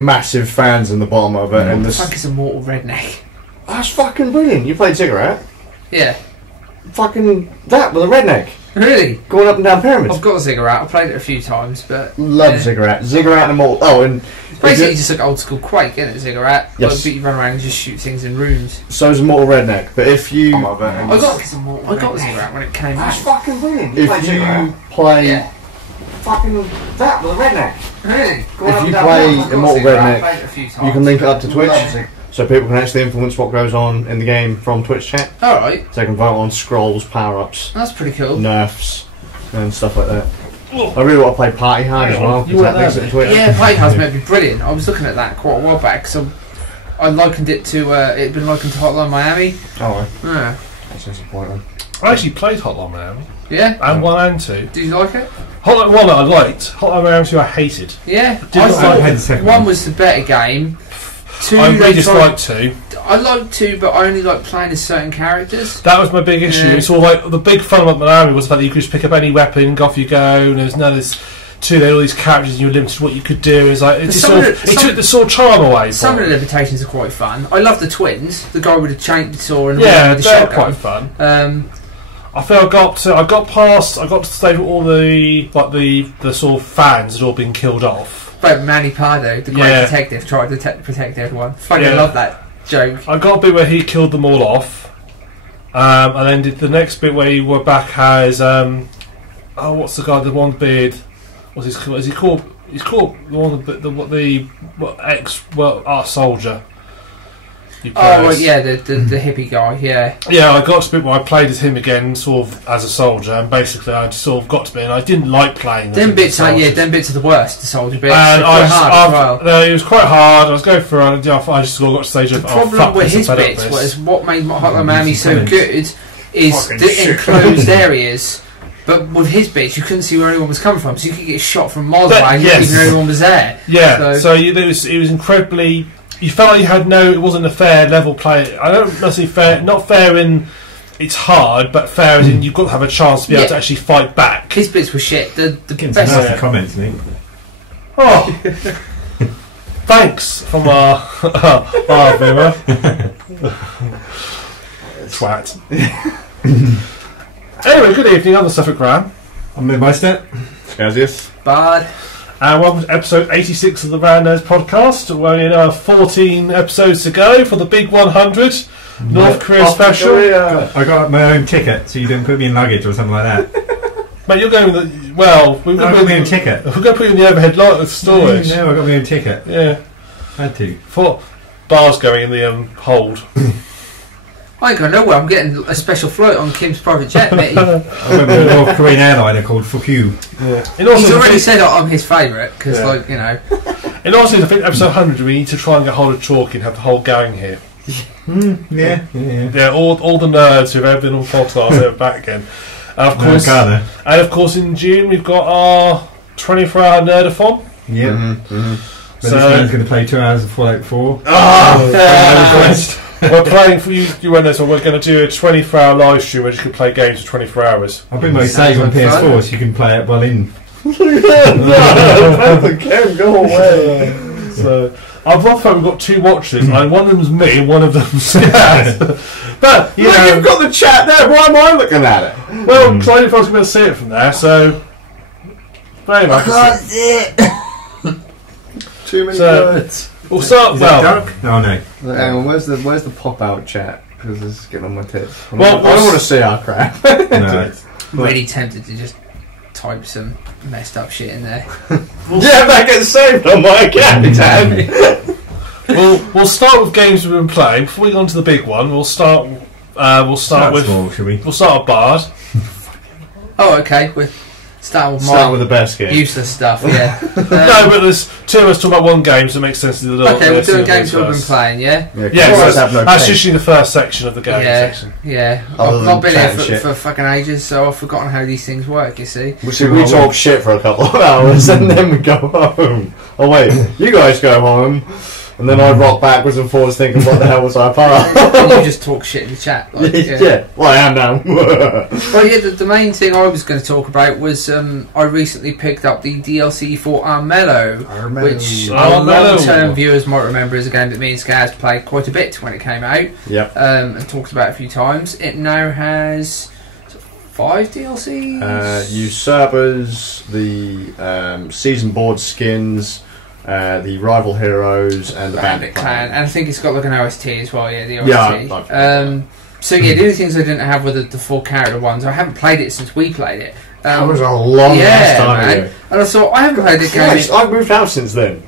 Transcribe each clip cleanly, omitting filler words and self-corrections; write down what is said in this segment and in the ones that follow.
massive fans in the bottom of it. And the fuck is a mortal redneck? That's fucking brilliant. You played Ziggurat? Yeah. Fucking that with a redneck. Really? Going up and down pyramids. I've got a Ziggurat. I've played it a few times, but love Ziggurat. Ziggurat and Immortal. Oh, and basically just like old school Quake, isn't it? Ziggurat. Yes. But you run around and just shoot things in rooms. So is Immortal Redneck. But if you, I got the Ziggurat when it came out. That's fucking brilliant. If you play fucking that with a redneck. Really? If you play Immortal Redneck, you can link it up to Twitch. So people can actually influence what goes on in the game from Twitch chat. Alright. So they can vote on scrolls, power-ups. That's pretty cool. Nerfs, and stuff like that. I really want to play Party Hard as well, because that links it to Twitch. Yeah, Party Hard's meant to be brilliant. I was looking at that quite a while back, so I likened it to, it'd been likened to Hotline Miami. Oh, right. Yeah. That's disappointing. I actually played Hotline Miami. Yeah? And 1 and 2. Did you like it? Hotline 1 I liked. Hotline Miami 2 I hated. Yeah? I thought 1 was the better game. 2, I really disliked 2. I liked 2, but I only like playing as certain characters. That was my big issue. Yeah. It's all like the big fun about Miami was the fact that you could just pick up any weapon, off you go, and there was none of this. 2, there were all these characters, and you were limited to what you could do. It was like it took the sort of charm away. Some of the limitations are quite fun. I love the twins, the guy with the chainsaw and yeah, the they're shotgun. quite fun. I feel I got to stay with all the sort of fans had all been killed off. But Manny Pardo, the great detective, tried to protect everyone. I love that joke. I got a bit where he killed them all off, and then did the next bit where you were back as what's the guy, the one beard? What's his called? Is he called? He's called the one soldier. Oh right, yeah, the hippie guy, yeah. Yeah, I got to a bit where I played as him again, sort of as a soldier, and basically I just sort of got to be, and I didn't like playing. Them bits are the worst. The soldier bits. And it was quite hard. I was going for. I just sort of got to the stage of. The problem with his bits was what made Hotline Miami so good is the enclosed areas. But with his bits, you couldn't see where anyone was coming from, so you could get shot from miles away and you didn't even know anyone was there. Yeah, so it was incredibly. You felt like you had it wasn't a fair level play. I don't necessarily fair, not fair in it's hard, but fair as in you've got to have a chance to be able to actually fight back. His bits were shit. The best. Nasty comments, mate. Oh, thanks from our viewer. Twat. Anyway, good evening. I'm the TheSuffolkRam. I'm Middlemeister. Skazz. Bard. And welcome to episode 86 of the Randos podcast. We're only another 14 episodes to go for the big 100 North Korea special. I got my own ticket, so you didn't put me in luggage or something like that. Mate, you're going with the... Well, we've got my own ticket. We're going to put you in the overhead lot of storage. No, I got my own ticket. Yeah. Had to. 4 bars going in the hold. I ain't going nowhere. I'm getting a special flight on Kim's private jet, mate. I went with a North Korean airliner called Fuck You. Yeah. He's already said I'm his favourite, because, like, you know... In all seriousness, I think episode 100 we need to try and get hold of Chalky and have the whole gang here. Yeah, all the nerds who've ever been on podcast are back again. And of course in June we've got our 24-hour nerdathon. Yeah. So this going to play 2 hours of Fallout 4. We're playing for you won't know, so we're going to do a 24-hour live stream where you can play games for 24 hours. I'll bring my save on PS4 so you can play it while in. Go away. So I've got we've got 2 watchers, and one of them's me and one of them's Skazz. But you've got the chat there, why am I looking at it? Well, because I didn't think I was going to be able to see it from there, so very much. That's it. Too many words. We'll start. Is that dark? Oh no. Hang on, where's the pop out chat? Because this is getting on my tits. I don't want to see our crap. No. I'm really tempted to just type some messed up shit in there. Yeah, that gets saved on my account, Dan. We'll start with games we've been playing. Before we go on to the big one, we'll start with small, shall we? We'll start with Bard. Oh, okay. Start with the best game. Useless stuff, yeah. No, but there's 2 of us talking about one game, so it makes sense to do Okay, we're doing games we've been playing, yeah? That's usually the first section of the game section. Yeah. I've not been here for fucking ages, so I've forgotten how these things work, you see. We talk shit for a couple of hours and then we go home. Oh wait, you guys go home. and then I rock backwards and forwards thinking, what the hell was I part of? And you just talk shit in the chat. Like, Well, I am now. Well, yeah, the main thing I was going to talk about was I recently picked up the DLC for Armello, which our long-term viewers might remember is a game that me and Skazz played quite a bit when it came out. Yep. And talked about a few times. It now has 5 DLCs. Usurpers, the season board skins, the rival heroes, and the bandit clan. And I think it's got like an OST as well. Yeah, the OST. Yeah, so yeah, the only things I didn't have were the 4 character ones. I haven't played it since we played it. That was a long time ago. And I thought, I haven't played the game. I've moved out since then.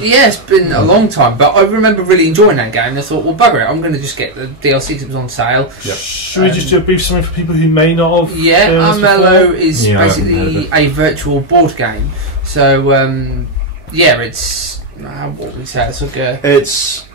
Yeah, it's been a long time, but I remember really enjoying that game. And I thought, well, bugger it, I'm going to just get the DLC because it was on sale. Yep. Should we just do a brief summary for people who may not have? Yeah, Armello is basically a virtual board game. So, it's what would we say? It's like a. It's.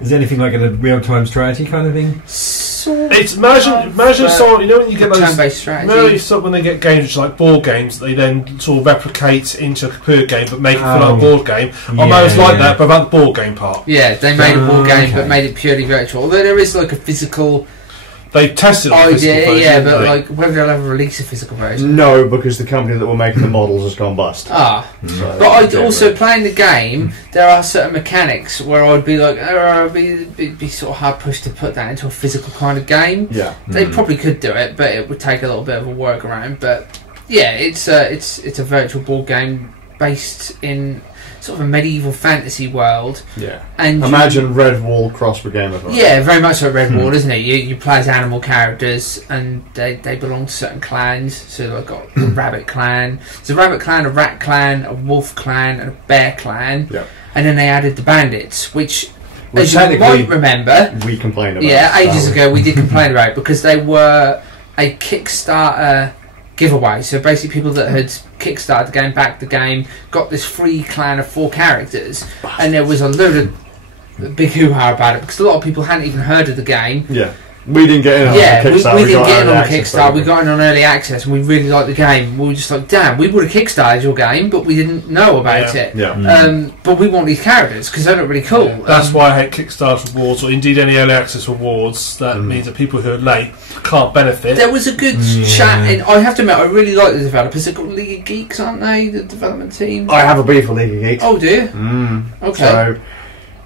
Is it anything like a real-time strategy kind of thing? It's imagine someone, you know, when you get those turn-based strategy. when they get games which are like board games, they then sort of replicate into a computer game but make it feel like a board game. Almost like that, but about the board game part. Yeah, they made a board game but made it purely virtual. Although there is like a physical. They've tested on idea, version, but like whether they'll ever release a physical version. No, because the company that were making the models has gone bust. So but I'd also playing the game. There are certain mechanics where I'd be like, I'd be sort of hard pushed to put that into a physical kind of game. Yeah, they probably could do it, but it would take a little bit of a workaround. But yeah, it's a virtual board game based in sort of a medieval fantasy world. Yeah. And imagine Redwall cross with Game of Thrones. Yeah, very much like Redwall, isn't it? You play as animal characters and they belong to certain clans. So I've got the rabbit clan. There's a rabbit clan, a rat clan, a wolf clan, and a bear clan. Yeah. And then they added the bandits, which as you might remember, we complained about. Yeah, ages ago we did complain about it because they were a Kickstarter giveaway. So basically people that had kickstarted the game, backed the game, got this free clan of 4 characters, and there was a load of big hoo-ha about it because a lot of people hadn't even heard of the game. Yeah, we didn't get in on the Kickstarter. we didn't get in on the Kickstarter. We got in on early access and we really liked the game. We were just like, damn, we would have kickstarted your game, but we didn't know about it. Yeah. But we want these characters because they look really cool. Yeah. That's why I hate Kickstarter rewards, or indeed any early access rewards. That means that people who are late can't benefit. There was a good chat, and I have to admit, I really like the developers. They're called League of Geeks, aren't they? The development team. I have a beef for League of Geeks. Oh, do you? Okay. So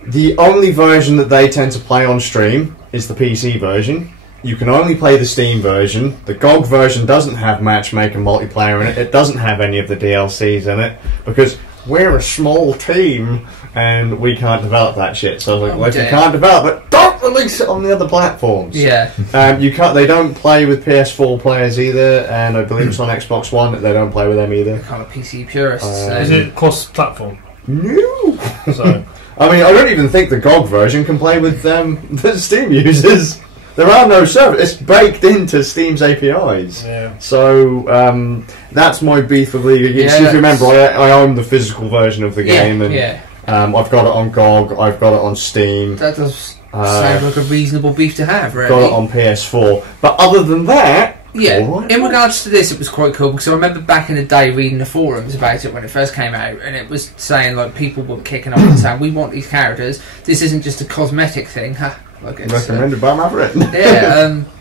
the only version that they tend to play on stream is the PC version. You can only play the Steam version. The GOG version doesn't have matchmaker multiplayer in it. It doesn't have any of the DLCs in it because we're a small team and we can't develop that shit. So I was like, well, if you can't develop it, don't release it on the other platforms. Yeah. You can't. They don't play with PS4 players either, and I believe it's on Xbox One. They don't play with them either. Kind of PC purists. Is it cross-platform? No. So, I mean, I don't even think the GOG version can play with the Steam users. There are no servers. It's baked into Steam's APIs. Yeah. So that's my beef with League of Geeks. If you remember, I own the physical version of the game, and I've got it on GOG. I've got it on Steam. That does sound like a reasonable beef to have, really. Got it on PS4. But other than that, in regards to this, it was quite cool because I remember back in the day reading the forums about it when it first came out, and it was saying like people were kicking off and saying, "We want these characters. This isn't just a cosmetic thing." Like recommended by Maverick.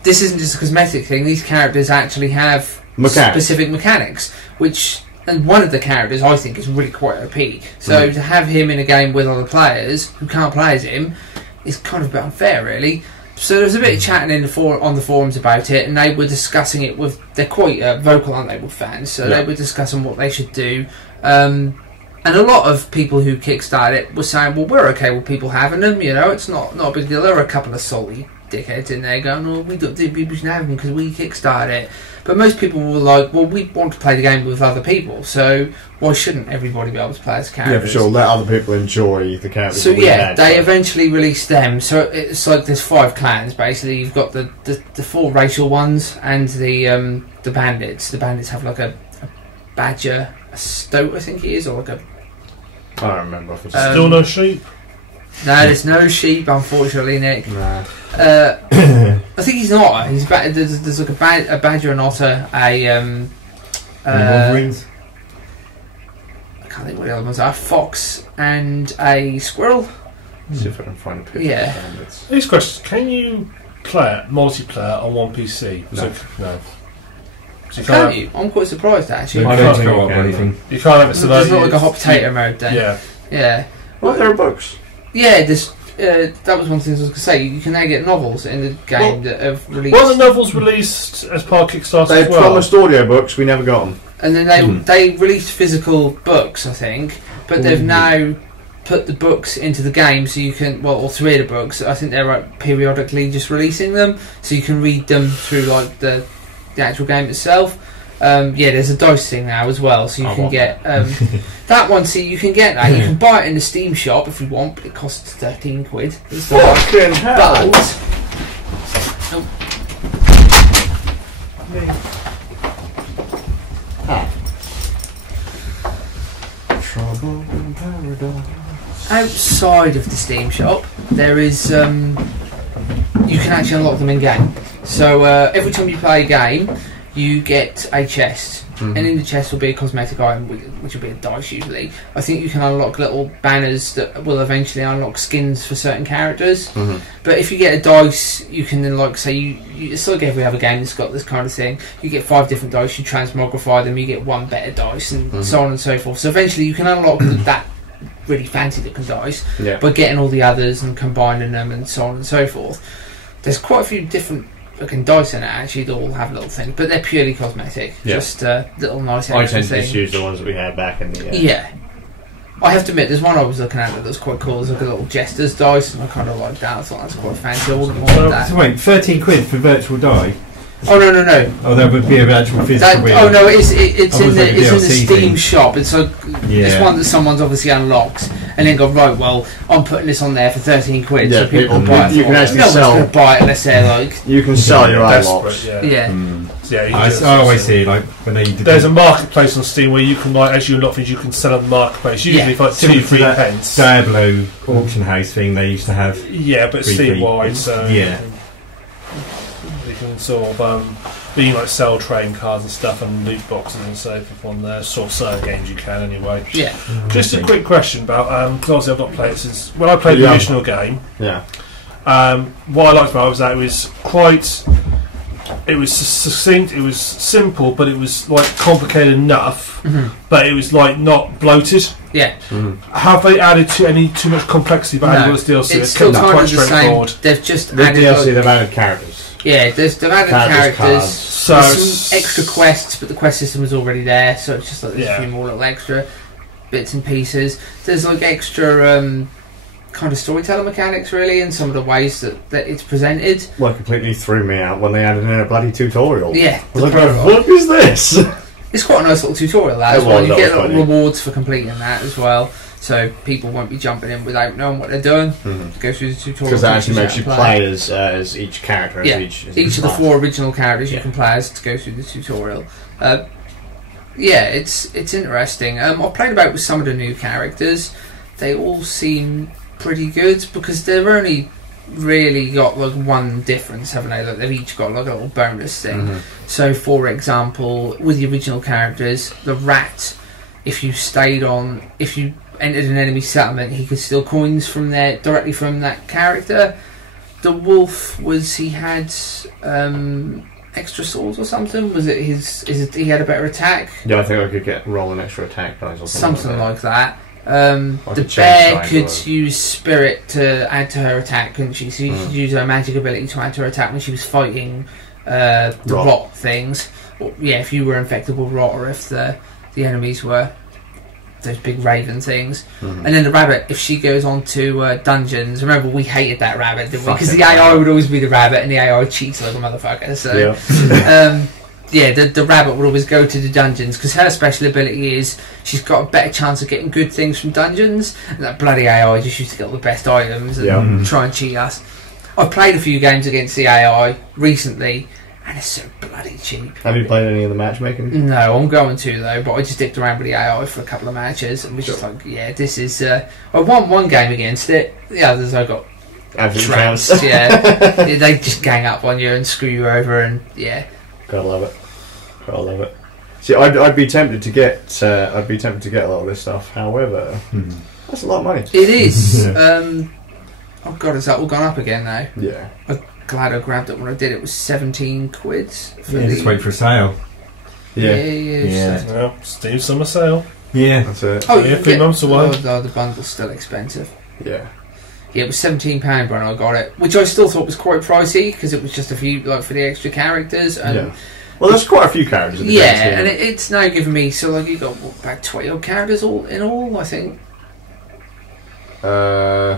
This isn't just a cosmetic thing. These characters actually have specific mechanics, and one of the characters I think is really quite OP. So to have him in a game with other players who can't play as him is kind of a bit unfair, really. So there was a bit of chatting on the forums about it, and they were discussing it with. They're quite vocal, aren't they, with fans? So they were discussing what they should do. And a lot of people who kickstarted it were saying, well, we're okay with people having them, you know, it's not a big deal. There were a couple of salty dickheads in there going, oh, we don't think people should have them because we kickstarted it. But most people were like, well, we want to play the game with other people, so why shouldn't everybody be able to play as characters? Yeah, for sure. Let other people enjoy the characters. So they eventually released them. So it's like there's 5 clans, basically. You've got the 4 racial ones and the bandits. The bandits have like a badger, a stoat, I think it is, or like a... I don't remember. Still no sheep? No, there's no sheep, unfortunately, Nick. Nah. I think he's an otter. There's like a badger, an otter, Wolverines? I can't trying to think what the other ones are. Fox and a squirrel. See if I can find a picture. Yeah. Next question: can you play it multiplayer on one PC? No. No. So Can't you? I'm quite surprised actually. I don't know what anything. You can't have it. So there's not like a hot potato mode then. Yeah. Yeah. Well, there are books. Yeah, this. That was one thing I was going to say. You can now get novels in the game that have released. Well, the novels released as part of Kickstarter They as well. promised audiobooks, we never got them. And then they released physical books, I think, but they've now put the books into the game, so you can, well, or 3 of the books. I think they're periodically just releasing them, so you can read them through like the actual game itself. Yeah, there's a dice thing now as well, so you can get that one. See, you can get that. You can buy it in the Steam shop if you want, but it costs 13 quid. Fucking hell! Trouble in paradise. Outside of the Steam shop, there is you can actually unlock them in game. So every time you play a game, you get a chest. And in the chest will be a cosmetic item, which will be a dice usually. I think you can unlock little banners that will eventually unlock skins for certain characters. But if you get a dice, you can then, like, say, it's like every other game that's got this kind of thing. You get 5 different dice, you transmogrify them, you get 1 better dice, and so on and so forth. So eventually you can unlock that really fancy looking dice by getting all the others and combining them and so on and so forth. There's quite a few different looking dice in it actually that all have little things, but they're purely cosmetic, just little nice extra I tend to things. just use the ones that we had back in the yeah. I have to admit, there's one I was looking at that was quite cool. There's like a little jester's dice, and I kind of like that. I thought that's quite fancy. I wouldn't want that. So wait, 13 quid for virtual die? Oh no! Oh, that would be an actual physical wheel. Oh no! It's in the DLC Steam thing. shop. It's like it's one that someone's obviously unlocked, and then go, right. Well, I'm putting this on there for 13 quid, so people can buy it. You can actually sell. No one's going to buy it unless they're like. You can sell your own lots. Yeah. I see. Like when they there's a marketplace on Steam where you can, like, as you unlock things, you can sell on the marketplace. Usually for like 2-3 pence. Diablo auction house thing they used to have. Yeah, but Steam wide, so yeah. You can sort of being like sell trading cards and stuff and loot boxes and so forth on there. Sort of certain games you can anyway. Yeah. Just a quick question about because I've not played it since when I played the original game. Yeah. What I liked about it was that it was succinct, it was simple, but it was like complicated enough, but it was like not bloated. Yeah. Have they added too much complexity by adding all this DLC? It's still kind of the same. They've just added DLC. They've added characters. Yeah, they've added characters. So there's some extra quests, but the quest system was already there, so it's just like there's a few more little extra bits and pieces. There's like extra kind of storytelling mechanics, really, and some of the ways that it's presented. Well, it completely threw me out when they added in a bloody tutorial. Yeah. I was like, what is this? It's quite a nice little tutorial, that as well. You get little rewards for completing that as well, so people won't be jumping in without knowing what they're doing. Go through the tutorial. Because that actually makes you play as each character. Yeah, each of the 4 original characters you can play as to go through the tutorial. Yeah, it's interesting. I've played about with some of the new characters. They all seem pretty good because they've only really got like one difference, haven't they? Like they've each got like a little bonus thing. So, for example, with the original characters, the rat, if you entered an enemy settlement, he could steal coins from there directly from that character. The wolf he had extra swords or something. Was it he had a better attack? Yeah, I think I could roll an extra attack dice or something like that. The bear could use spirit to add to her attack, couldn't she? So you could use her magic ability to add to her attack when she was fighting the rot things. Or, yeah, if you were infected with rot, or if the enemies were those big raven things. And then the rabbit, if she goes on to dungeons, remember we hated that rabbit, didn't we? Because the AI would always be the rabbit, and the AI cheats like a motherfucker. So yeah, the rabbit would always go to the dungeons because her special ability is she's got a better chance of getting good things from dungeons. And that bloody AI just used to get all the best items and try and cheat us. I've played a few games against the AI recently, and it's so bloody cheap. Have you played any of the matchmaking? No, I'm going to though, but I just dipped around with the AI for a couple of matches and was just like, yeah, this is... I won one game against it, the others I got trounced. Yeah, they just gang up on you and screw you over, and yeah. Gotta love it. See, I'd be tempted to get. I'd be tempted to get a lot of this stuff. However, that's a lot of money. It is. Oh God, has that all gone up again now? Yeah. I'm glad I grabbed it when I did. It was 17 quid. Just wait for a sale. Yeah. Well, Steam summer sale. Yeah, That's it. Oh, a few months away. Oh, the bundle's still expensive. Yeah. Yeah, it was £17 when I got it, which I still thought was quite pricey because it was just a few, like, for the extra characters. And well, there's quite a few characters. In the game, and it's now giving me you got about 20 odd characters in all, I think.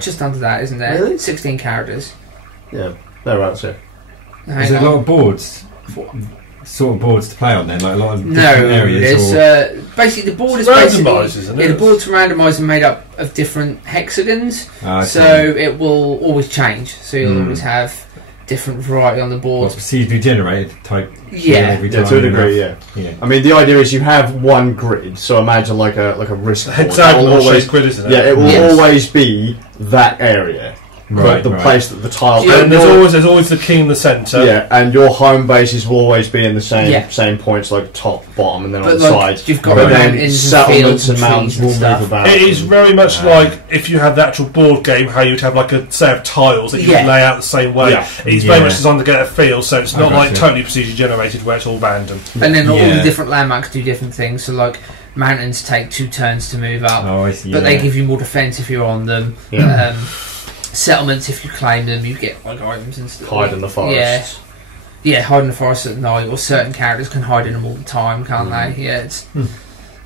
Just under that, isn't there? Really? 16 characters. Yeah, thereabouts. Yeah. is there a lot of boards? Sort of boards to play on then, like a lot of different areas. Basically the board is randomised, isn't it? The board's randomised and made up of different hexagons, so it will always change. So you'll always have different variety on the board. Procedurally generated type. Yeah, every time to a degree. Yeah. I mean, the idea is you have one grid. So imagine like a risk board. Hexagonal grid, isn't it? Yeah, it will always be that area. Right, the place that the tile. Yeah, and there's always the king in the centre. Yeah, and your home bases will always be in the same points, like top, bottom, and then on the sides. You've got but then settlements and mountains will move about. It is very much like if you had the actual board game, how you'd have like a set of tiles that you would lay out the same way. Yeah. It's very much designed to get a feel, so it's not like totally procedure generated where it's all random. And then all the different landmarks do different things. So like mountains take 2 turns to move up, but they give you more defence if you're on them. Settlements, if you claim them, you get like items and stuff. Hide in the forest. Yeah, hide in the forest at night, or certain characters can hide in them all the time, can't they? Yeah,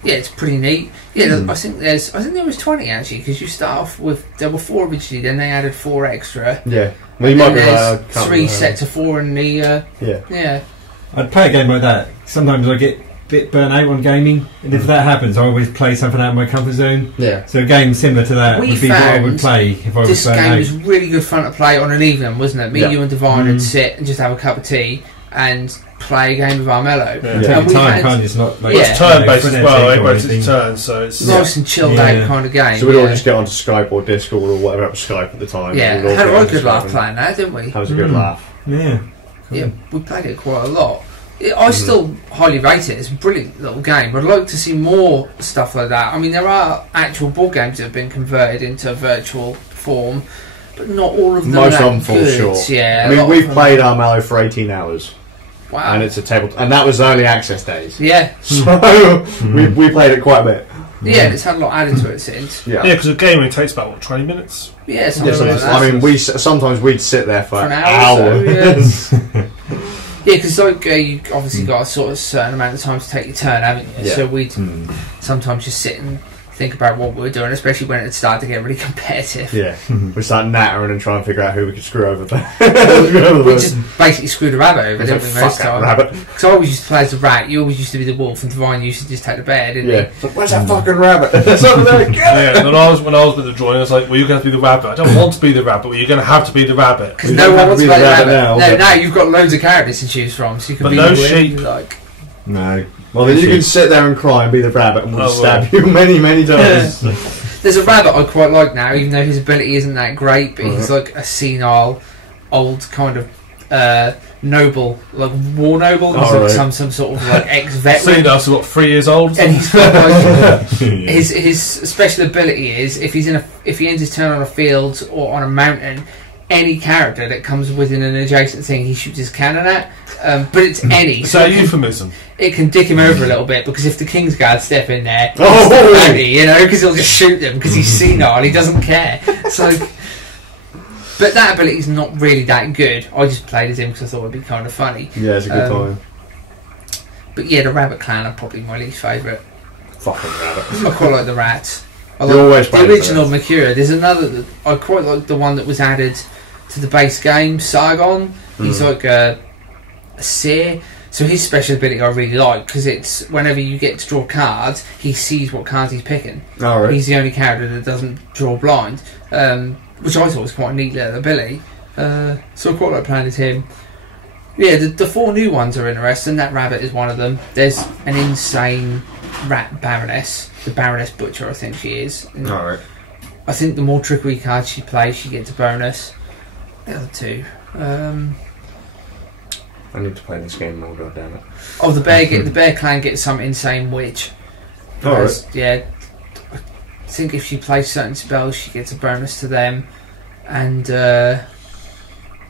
it's pretty neat. Yeah, I think there was 20 actually, because you start off with there were 4 originally, then they added 4 extra. Yeah, well, you might there's 3 sets of 4 in the. I'd play a game like that. Sometimes I get bit burnt out on gaming, and if that happens, I always play something out of my comfort zone. Yeah. So a game similar to that would be what I would play if I was burnt out. This game was really good fun to play on an evening, wasn't it? Me, you and Divine would sit and just have a cup of tea and play a game of Armello. Take your time, can't you? It's not like it's turn-based as well. It waits its turn, so it's nice and chilled out kind of game. So we'd all just get onto Skype or Discord or whatever. It was Skype at the time. Yeah, had a good laugh playing that, didn't we? That was a good laugh. Yeah. Yeah, we played it quite a lot. I still highly rate it. It's a brilliant little game, but I'd like to see more stuff like that. I mean, there are actual board games that have been converted into virtual form, but not all of them. Most of them fall short. Yeah, I mean, we've played Armello for 18 hours. Wow. And it's a tabletop, and that was early access days. Yeah. So we played it quite a bit. Yeah, and it's had a lot added to it since. Yeah, because a game only takes about 20 minutes. Yeah, something like that. I mean, sometimes we'd sit there for an hour. Yeah, because you obviously got a sort of certain amount of time to take your turn, haven't you? Yeah. So we'd sometimes just sit and think about what we were doing, especially when it started to get really competitive. Yeah, we started nattering and trying to figure out who we could screw over. We just basically screwed a rabbit over, didn't we, most of the time? Because I always used to play as the rat, you always used to be the wolf, and Divine used to just take the bear, didn't you? So, where's that fucking rabbit? It's over there, get it! When I was with the drawing, I was like, well, you're going to be the rabbit. I don't want to be the rabbit, but you're going to have to be the rabbit. Because no one wants to play the rabbit. Now you've got loads of characters to choose from, so you can be no the sheep. No. Well, then you can sit there and cry and be the rabbit, and we'll stab you many, many times. There's a rabbit I quite like now, even though his ability isn't that great, but he's like a senile, old kind of noble, like war noble. He's like some sort of like ex-veteran. Senile, so what, 3 years old? And he's got like his special ability is if he ends his turn on a field or on a mountain, any character that comes within an adjacent thing, he shoots his cannon at. But it's any. So a euphemism. It can dick him over a little bit because if the King's Guard step in there, because he'll just shoot them because he's senile, he doesn't care. So, but that ability's not really that good. I just played as him because I thought it'd be kind of funny. Yeah, it's a good time. But yeah, the Rabbit Clan are probably my least favourite. Fucking rabbit. I quite like the rats. I like the original Mercurial. There's another that I quite like, the one that was added to the base game, Sargon. He's like a seer, so his special ability I really like because it's whenever you get to draw cards, he sees what cards he's picking. He's the only character that doesn't draw blind, which I thought was quite a neat little ability. So I quite like playing as him. Yeah, the 4 new ones are interesting. That rabbit is one of them. There's an insane rat baroness, the Baroness Butcher, I think she is. I think the more trickery cards she plays, she gets a bonus. The other 2. I need to play this game more, goddammit. Oh, the bear clan gets some insane witch. Right. Yeah, I think if she plays certain spells, she gets a bonus to them. And the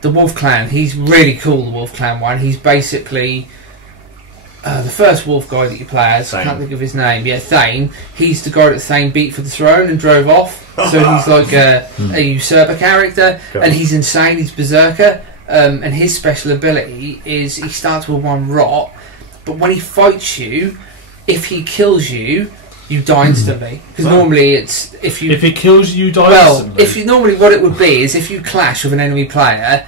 wolf clan, he's really cool. The wolf clan one, he's basically the first wolf guy that you play as. I can't think of his name. Yeah, Thane. He's the guy that Thane beat for the throne and drove off. So he's like a usurper character, and he's insane. He's berserker. And his special ability is he starts with 1 rot, but when he fights you, if he kills you, you die instantly. Because normally it's if he kills you, die instantly. Normally what it would be is if you clash with an enemy player,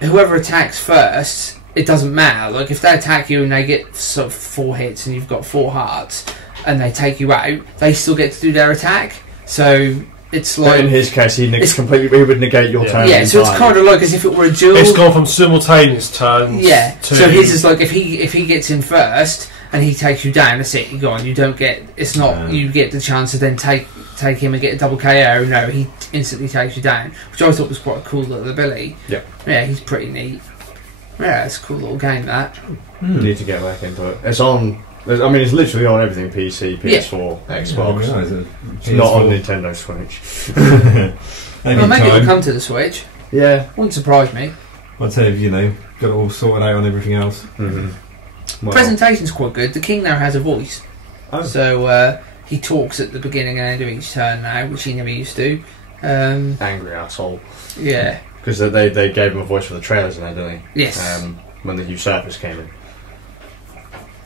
whoever attacks first, it doesn't matter. Like if they attack you and they get sort of 4 hits and you've got 4 hearts, and they take you out, they still get to do their attack. So it's like, but in his case, he would negate your turn. Yeah, so it's kind of like as if it were a duel. It's gone from simultaneous turns. Yeah. So his is like if he gets in first and he takes you down, that's it. You're gone. You don't get. It's not. You get the chance to then take him and get a double KO. No, he instantly takes you down, which I thought was quite a cool little ability. Yep. Yeah, he's pretty neat. Yeah, it's a cool little game that. Need to get back into it. It's on. I mean, it's literally on everything: PC, PS4, Xbox. It's not on Nintendo Switch. Well, maybe it'll come to the Switch. Yeah, wouldn't surprise me. I'd say got it all sorted out on everything else. Well, presentation's quite good. The king now has a voice, so he talks at the beginning and end of each turn now, which he never used to. Angry asshole. Yeah, because they gave him a voice for the trailers and that, didn't they? Yes. When the usurpers came in.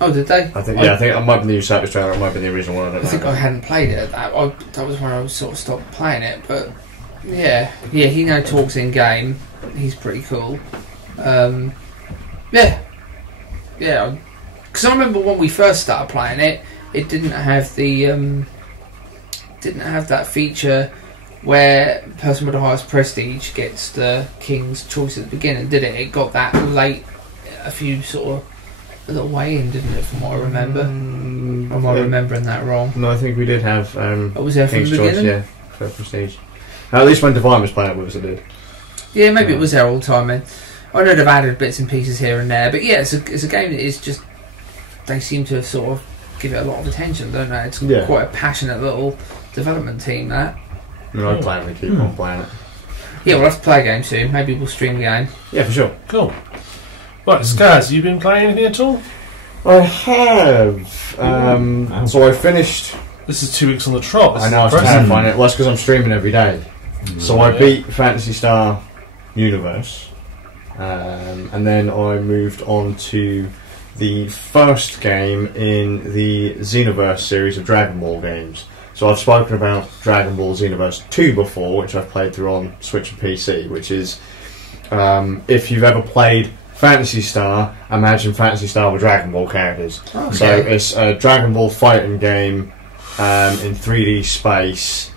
Oh, did they? I think it might be the usurpers trailer. It might be the original one. I think I hadn't played it. That was when I sort of stopped playing it. But yeah, he now talks in game. He's pretty cool. Yeah. Because I remember when we first started playing it, it didn't have that feature where the person with the highest prestige gets the king's choice at the beginning, did it? It got that late, a few sort of a little way in, didn't it? From what I remember. Or am I remembering that wrong? No, I think we did have. Was there from the beginning? Choice, yeah, for prestige. At least when Divine was playing it with us, it did. Yeah, maybe it was there all the time. Then I know they've added bits and pieces here and there, but yeah, it's a game that is just. They seem to have sort of give it a lot of attention, don't they? It's quite a passionate little development team. That. I plan to keep on playing it. Yeah, we'll have to play a game soon. Maybe we'll stream the game. Yeah, for sure. Cool. Right, Skazz, you been playing anything at all? I have. So I finished. This is 2 weeks on the trot. I know, it's terrifying. Well, that's because I'm streaming every day. So I beat Fantasy Star Universe, and then I moved on to the first game in the Xenoverse series of Dragon Ball games. So I've spoken about Dragon Ball Xenoverse 2 before, which I've played through on Switch and PC, which is, if you've ever played Fantasy Star, imagine Fantasy Star with Dragon Ball characters. Okay. So it's a Dragon Ball fighting game in 3D space,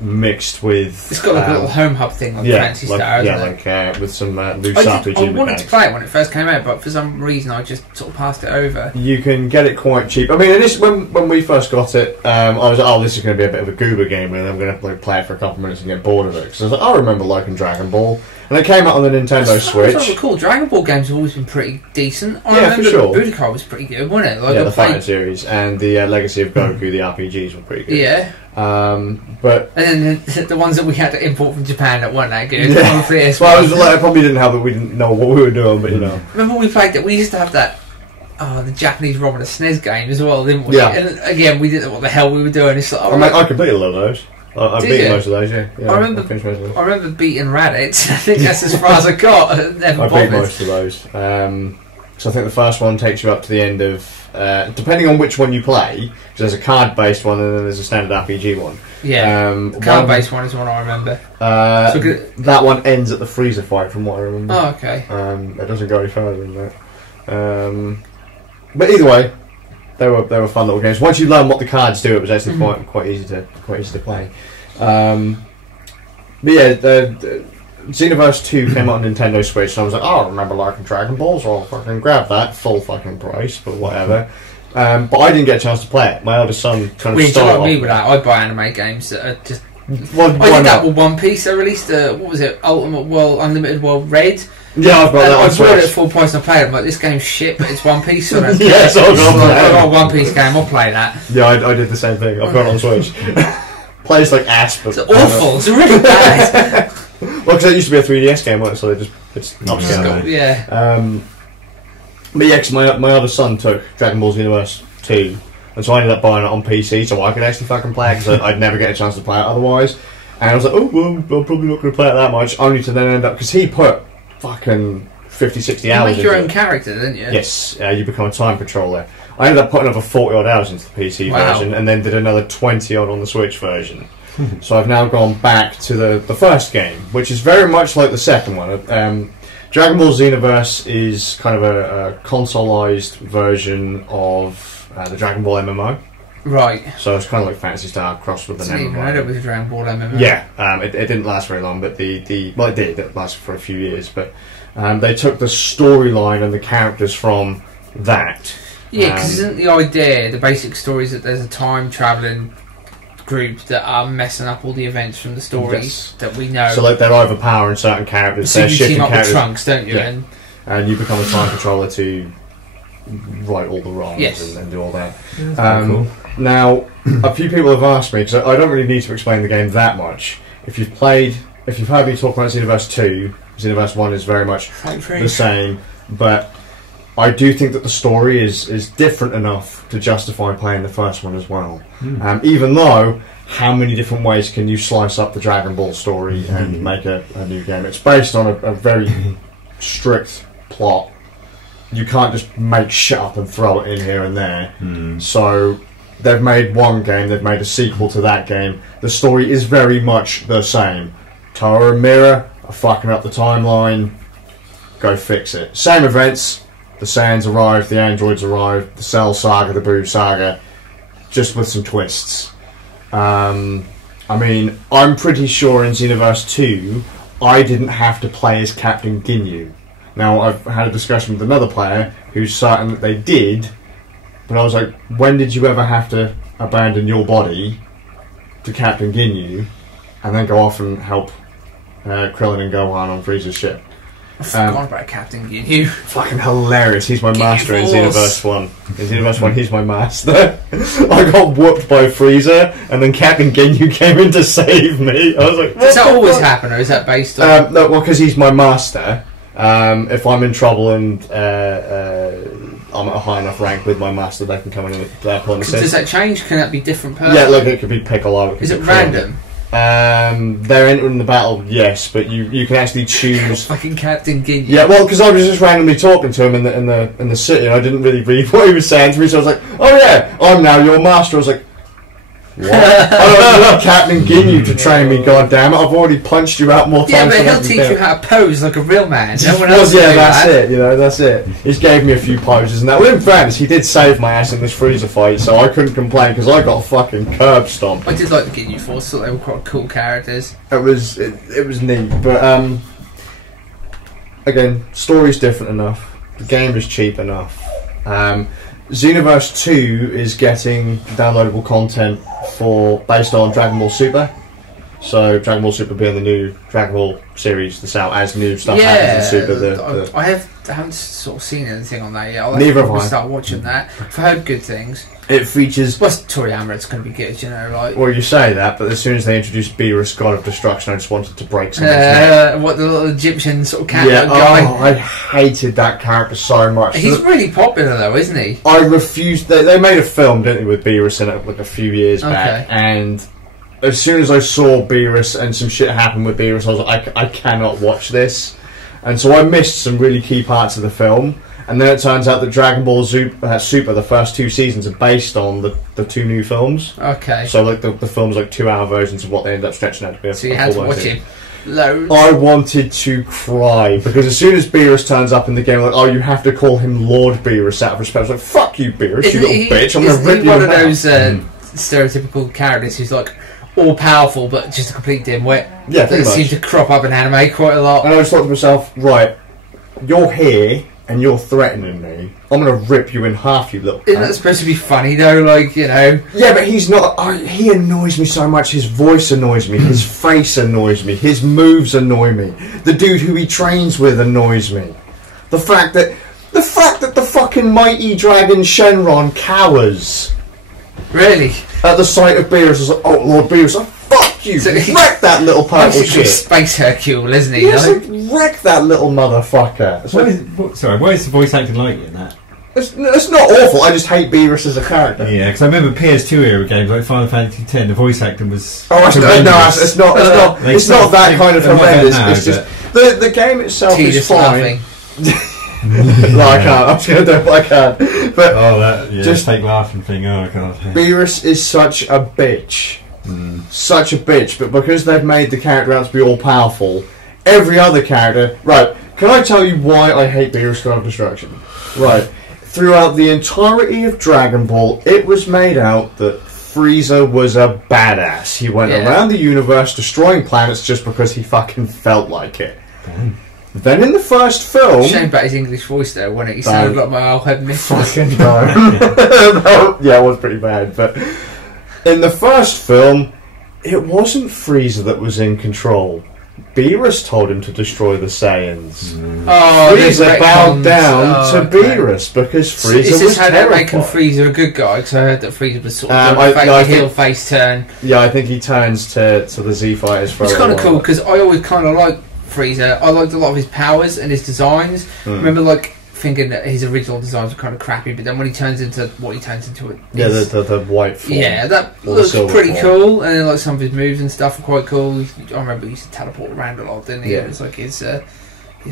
mixed with... It's got like a little home hub thing on Fantasy Star, hasn't it? Yeah, with some loose RPG I wanted to play it when it first came out, but for some reason I just sort of passed it over. You can get it quite cheap. I mean, when we first got it, I was like, this is going to be a bit of a goober game, and I'm going to play it for a couple of minutes and get bored of it. Because I was like, I remember liking Dragon Ball. And it came out on the Nintendo Switch. I recall, Dragon Ball games have always been pretty decent. I remember for sure. Budokai was pretty good, wasn't it? Like the fighting series and the Legacy of Goku, the RPGs were pretty good. Yeah. But and then the ones that we had to import from Japan that weren't that good. Yeah. I probably didn't help that we didn't know what we were doing, but you know. Remember when we played that? We used to have that. The Japanese ROM and a SNES game as well, didn't we? Yeah. And again, we didn't know what the hell we were doing. It's like, I completed a lot of those. I beat most of those, yeah. I remember beating Raditz. I think that's as far as I got. I beat most of those. So I think the first one takes you up to the end of... depending on which one you play, because there's a card-based one and then there's a standard RPG one. Yeah, the card-based one is one I remember. That one ends at the freezer fight, from what I remember. Oh, okay. It doesn't go any further than that. But either way, they were fun little games. Once you learn what the cards do, it was actually quite easy to play. But yeah, the Xenoverse 2 came out on Nintendo Switch, and I was like, I remember liking Dragon Ball, so I'll fucking grab that full fucking price, but whatever. But I didn't get a chance to play it. My eldest son kind of started off me with that. I buy anime games that are just Well, I did that with One Piece. They released what was it? Ultimate World, Unlimited World Red. Yeah, I've got that. I bought it at full price and I played it. I'm like, this game's shit, but it's One Piece. So yeah, so I've got a One Piece game. I'll play that. Yeah, I did the same thing. I've got it on Switch. Plays like ass, but it's awful. It's really bad. Well, because it used to be a 3DS game, wasn't it? So it's upscale. Yeah. But yeah, because my other son took Dragon Ball Xenoverse 2, and so I ended up buying it on PC so I could actually fucking play it, because I'd never get a chance to play it otherwise. And I was like, oh, well, I'm probably not going to play it that much, only to then end up, because he put fucking 50, 60 hours into it. You make your own character, didn't you? Yes, you become a time patroller. I ended up putting over 40 odd hours into the PC version, and then did another 20 odd on the Switch version. So I've now gone back to the first game, which is very much like the second one. Dragon Ball Xenoverse is kind of a consoleized version of the Dragon Ball MMO. Right. So it's kind of like Fantasy Star crossed with an MMO. I know it was a Dragon Ball MMO. Yeah, it didn't last very long, but it did. It lasted for a few years, but they took the storyline and the characters from that. Yeah, because isn't the idea, the basic story is that there's a time travelling group that are messing up all the events from the stories that we know. So like they're overpowering certain characters. So they're you shifting team up characters. with Trunks, don't you? Yeah. And you become a time controller to right all the wrongs and do all that. Cool. Now, a few people have asked me, because I don't really need to explain the game that much. If you've heard me talk about Xenoverse 2, Xenoverse 1 is very much the same, but I do think that the story is different enough to justify playing the first one as well. Even though, how many different ways can you slice up the Dragon Ball story and make a new game? It's based on a very strict plot. You can't just make shit up and throw it in here and there. So they've made one game, they've made a sequel to that game. The story is very much the same. Toa and Mira are fucking up the timeline. Go fix it. Same events. The Saiyans arrive, the androids arrive, the Cell Saga, the Boo Saga, just with some twists. I mean, I'm pretty sure in Xenoverse 2, I didn't have to play as Captain Ginyu. Now, I've had a discussion with another player who's certain that they did, but I was like, when did you ever have to abandon your body to Captain Ginyu and then go off and help Krillin and Gohan on Frieza's ship? I forgot about Captain Ginyu. Fucking hilarious. He's my master in Xenoverse 1. In Xenoverse 1, he's my master. I got whooped by Frieza, and then Captain Ginyu came in to save me. I was like, does that always happen, or is that based on... no, well, because he's my master. If I'm in trouble and I'm at a high enough rank with my master, they can come in and pull assist. Does that change? Can that be different person? Yeah, like it could be Piccolo. Is it random? They're entering the battle, yes, but you can actually choose. Fucking Captain Ginyu. Yeah, well, because I was just randomly talking to him in the city, and I didn't really read what he was saying to me, so I was like, "Oh yeah, I'm now your master." I was like, "What?" I don't want Captain Ginyu to train me. Goddamn it! I've already punched you out more times. Yeah, but he'll teach you how to pose like a real man. No one else. Yeah, that's it. You know, that's it. He's gave me a few poses, and that. Well, in fairness, he did save my ass in this Frieza fight, so I couldn't complain because I got fucking curb stomped. I did like the Ginyu Force; thought they were quite cool characters. It was neat, but again, story's different enough. The game is cheap enough. Xenoverse 2 is getting downloadable content based on Dragon Ball Super. So Dragon Ball Super being the new Dragon Ball series that's out as new stuff happens in Super. I haven't sort of seen anything on that yet. I'll neither have I. Start watching that. I've heard good things. It features... Well, Toriyama, it's going to be good, you know, right? Well, you say that, but as soon as they introduced Beerus, God of Destruction, I just wanted to break something's neck. What, the little Egyptian sort of cat guy? Oh, I hated that character so much. He's really popular, though, isn't he? I refused... They made a film, didn't they, with Beerus in it, like a few years back, and as soon as I saw Beerus and some shit happened with Beerus, I was like, I cannot watch this. And so I missed some really key parts of the film. And then it turns out that Dragon Ball Super, the first 2 seasons, are based on the 2 new films. Okay. So like the films, like 2-hour versions of what they end up stretching out to be. So you had to watch it. Loads. I wanted to cry because as soon as Beerus turns up in the game, like, oh, you have to call him Lord Beerus out of respect. I was like, fuck you, Beerus, you little bitch! I'm gonna rip you. One of those stereotypical characters who's like all powerful but just a complete dimwit. Yeah, pretty much. Seems to crop up in anime quite a lot. And I was thought to myself, right, you're here and you're threatening me, I'm going to rip you in half, you little cunt. Isn't that supposed to be funny though? Like, you know. Yeah, but he's not. He annoys me so much. His voice annoys me. His face annoys me. His moves annoy me. The dude who he trains with annoys me. The fact that the fucking mighty dragon Shenron cowers. Really? At the sight of Beerus, I was like, oh, Lord Beerus, fuck you! So wreck that little purple shit! Space Hercule, isn't he? Yes, like, wreck that little motherfucker! Why is the voice acting like in that? It's not awful, I just hate Beerus as a character. Yeah, because I remember PS2 era games like Final Fantasy X, the voice acting was... Oh, it's not that kind of horrendous. It's just... The game itself is fine. No, I can't. I was going to do it, but I can't. But just take laughing thing. Oh god. Beerus is such a bitch, such a bitch. But because they've made the character out to be all powerful, every other character. Right? Can I tell you why I hate Beerus God of Destruction? Right. Throughout the entirety of Dragon Ball, it was made out that Frieza was a badass. He went around the universe destroying planets just because he fucking felt like it. Damn. Then in the first film... Shame about his English voice though, wasn't it? He sounded like my old head mistress. Fucking no. Yeah, it was pretty bad. But in the first film, it wasn't Frieza that was in control. Beerus told him to destroy the Saiyans. Frieza bowed down to Beerus because Frieza was terrified. Is this how they're making Frieza a good guy? Because I heard that Frieza was sort of a heel face turn. Yeah, I think he turns to the Z Fighters for a while. It's kind of cool because I always kind of like Frieza. I liked a lot of his powers and his designs. Remember, like, thinking that his original designs were kind of crappy, but then when he turns into what he turns into, the white form. Yeah, that looks pretty cool. And then, like, some of his moves and stuff are quite cool. I remember he used to teleport around a lot, didn't he? Yeah. It was like his